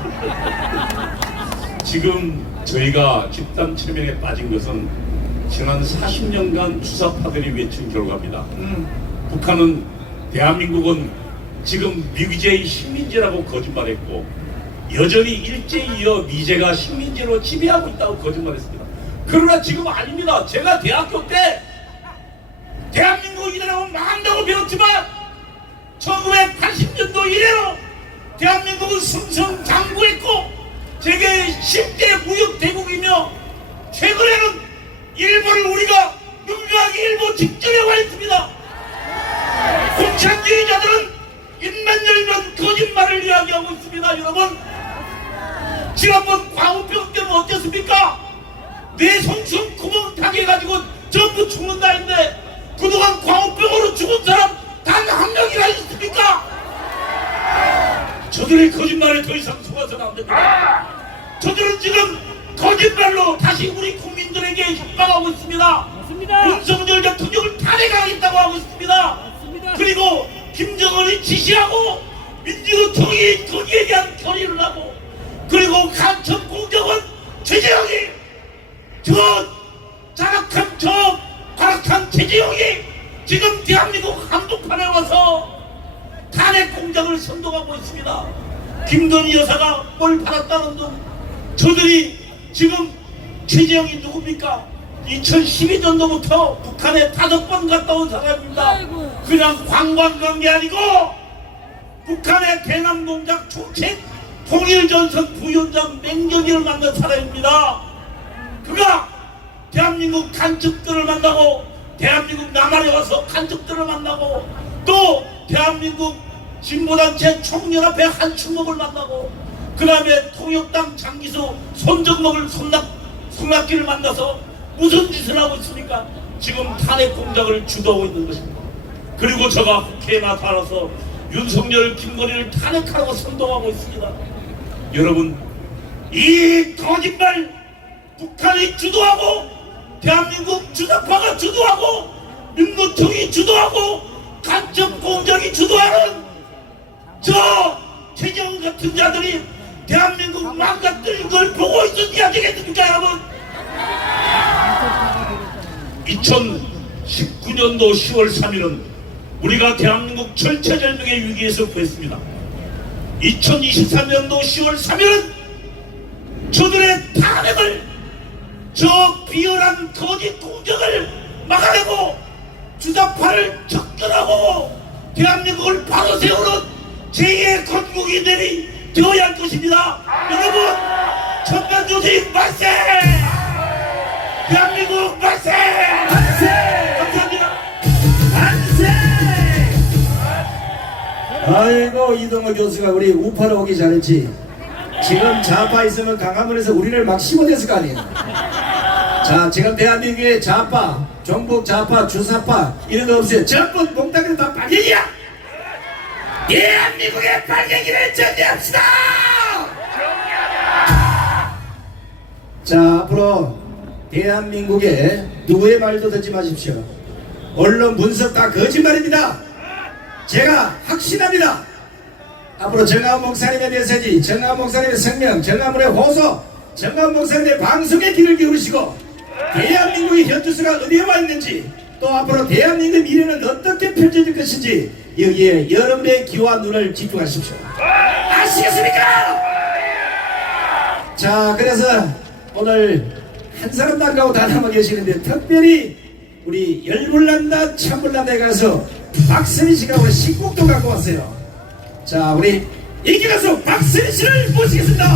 지금 저희가 집단 체면에 빠진 것은 지난 40년간 주사파들이 외친 결과입니다. 북한은 대한민국은 지금 미제의 식민지라고 거짓말했고 여전히 일제에 이어 미제가 식민지로 지배하고 있다고 거짓말했습니다. 그러나 지금 아닙니다. 제가 대학교 때 대한민국 이래로 망한다고 배웠지만 1980년도 이래로 대한민국은 승승장구했고 세계 10대 무역 대국이며 최근에는 일본을 우리가 능가하게 일본 직전에 와 있습니다. 공산주의자들은 입만 열면 거짓말을 이야기하고 있습니다. 여러분, 지난번 광우병 때문에 어땠습니까? 뇌송송 구멍 타게 해가지고 전부 죽는다 했는데 그동안 광우병으로 죽은 사람 단 한 명이나 있습니까? 저들의 거짓말에 더 이상 속아서는 안 됩니다. 저들은 지금 거짓말로 다시 우리 국민들에게 협박하고 있습니다. 맞습니다. 윤석열 대통령을 탄핵하겠다고 하고 있습니다. 맞습니다. 그리고 김정은이 지시하고 민주노총이 거기에 대한 결의를 하고, 그리고 간첩 공작원 최재형이 저 자락한 저 과락한 최재형이 지금 대한민국 한복판에 와서 탄핵 공작을 선동하고 있습니다. 김건희 여사가 뭘 받았다는 둥, 저들이 지금 최재형이 누굽니까? 2012년도부터 북한에 5번 갔다 온 사람입니다. 아이고. 그냥 관광 간 게 아니고 북한의 대남공작 총책 통일전선 부위원장 맹경이를 만난 사람입니다. 그가 대한민국 간첩들을 만나고, 대한민국 남한에 와서 간첩들을 만나고, 또 대한민국 진보단체 총연합회 한충목을 만나고, 그 다음에 통역당 장기수 손정목을 손낙기를 만나서 무슨 짓을 하고 있습니까? 지금 탄핵 공작을 주도하고 있는 것입니다. 그리고 저가 국회에 나타나서 윤석열, 김건희를 탄핵하라고 선동하고 있습니다. 여러분, 이 거짓말, 북한이 주도하고 대한민국 주사파가 주도하고 민노총이 주도하고 간첩 공작이 주도하는 저 최재형 같은 자들이 대한민국 망가뜨린 걸 보고 있었어야 되겠습니까, 여러분? 2019년도 10월 3일은 우리가 대한민국 절체절명의 위기에서 구했습니다. 2023년도 10월 3일은 저들의 탄핵을, 저 비열한 거짓 공작을 막아내고 주사파를 척결하고 대한민국을 바로 세우는 제2의 건국이 되어야 할 것입니다. 여러분, 천만조직 만세! 대한민국 만세! 감사합니다. 아이고, 이동호 교수가 우리 우파로 오기 잘했지. 지금 좌파 있으면 강화문에서 우리를 막 씹어댔을 거 아니에요. 자, 지금 대한민국의 좌파, 종북 좌파, 주사파 이런 거 없어요. 전부 몽땅으로 다 빨갱이야. 대한민국의 빨갱이를 정리합시다. 자, 앞으로 대한민국에 누구의 말도 듣지 마십시오. 언론 분석 다 거짓말입니다. 제가 확신합니다. 앞으로 정하원 목사님의 메시지, 정하원 목사님의 성명, 정하원의 호소, 정하원 목사님의 방송에 귀를 기울이시고 대한민국의 현주소가 어디에 와 있는지, 또 앞으로 대한민국의 미래는 어떻게 펼쳐질 것인지 여기에 여러분의 귀와 눈을 집중하십시오. 아시겠습니까? 자, 그래서 오늘 한 사람도 안 가고 다 남아 계시는데, 특별히 우리 열불난다 찬불난다에 가서 박선희 씨가 오늘 신곡도 갖고 왔어요. 자, 우리 인기 가수 박선희 씨를 모시겠습니다.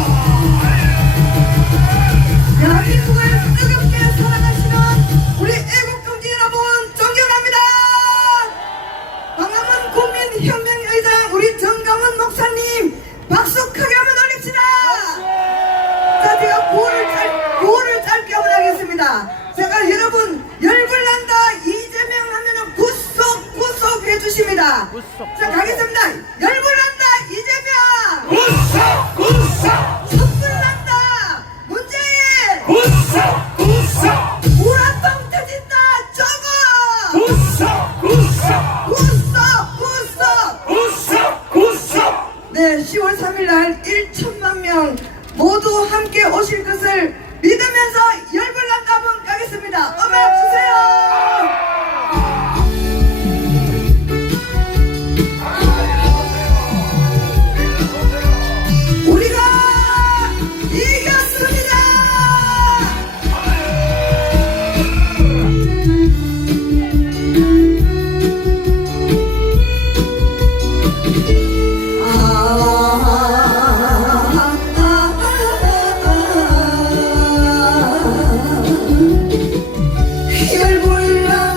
대한민국을 뜨겁게 사랑하시는 우리 애국동지 여러분 존경합니다. 광화문 국민혁명의장 우리 정강원 목사님 박수 크게 한번 올립시다. 자, 제가 구호를 짧게 한번 하겠습니다. 제가 여러분 열불난다 이재명 하면은 구속 해주십니다. 자, 가겠습니다. 열불난다 이재명, 선불난다 문재인, 우라통 터진다 저거, 네, 10월 3일날 1천만 명 모두 함께 오실 것을 믿으면서 열불난다 한번 가겠습니다. 음악 주세요. 우리가 이겼습니다. 열불나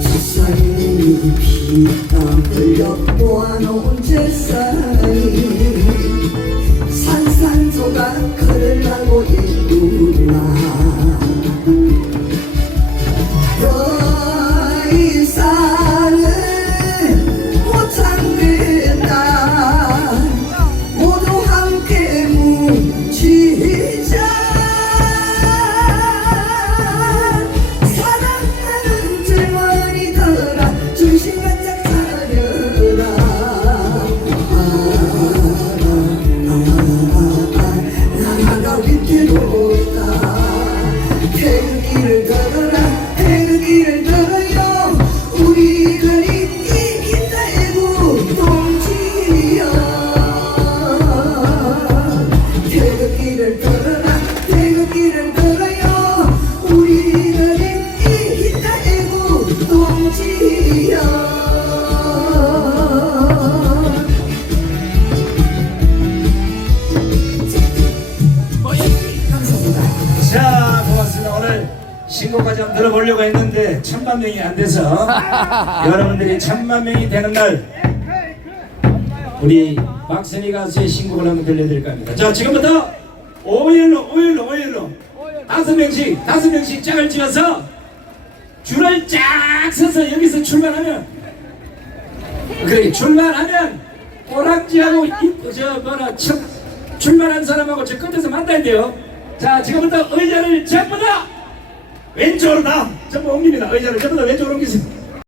세상이 피땀 흘려 모아놓은 제사이 산산조각 걸으려고 있구나. 더 이상은 못 참겠다. 모두 함께 뭉치자. 사랑하는 젊은이들아 정신 바짝 차려라. 나라가 위태롭다. 태극기를 들어라. 태극기를 들어요. 우리들이 이긴다 애국동지여. 태극기를 들어라. 태극기를 들어요. 우리들이 이긴다 애국동지여. 자, 고맙습니다. 오늘 신곡까지 한번 들어보려고 했는데 1000만 명이 안 돼서 여러분들이 1000만 명이 되는 날 우리 박선희 가수의 신곡을 한번 들려드릴까 합니다. 자, 지금부터 5일로 5명씩 짝을 지어서 줄을 쫙 서서 여기서 출발하면 그래 출발하면 꼬락지하고 출발한 사람하고 저 끝에서 만나야 돼요. 자, 지금부터 의자를 전부 다 왼쪽으로 다 전부 옮깁니다. 의자를 전부 다 왼쪽으로 옮기세요.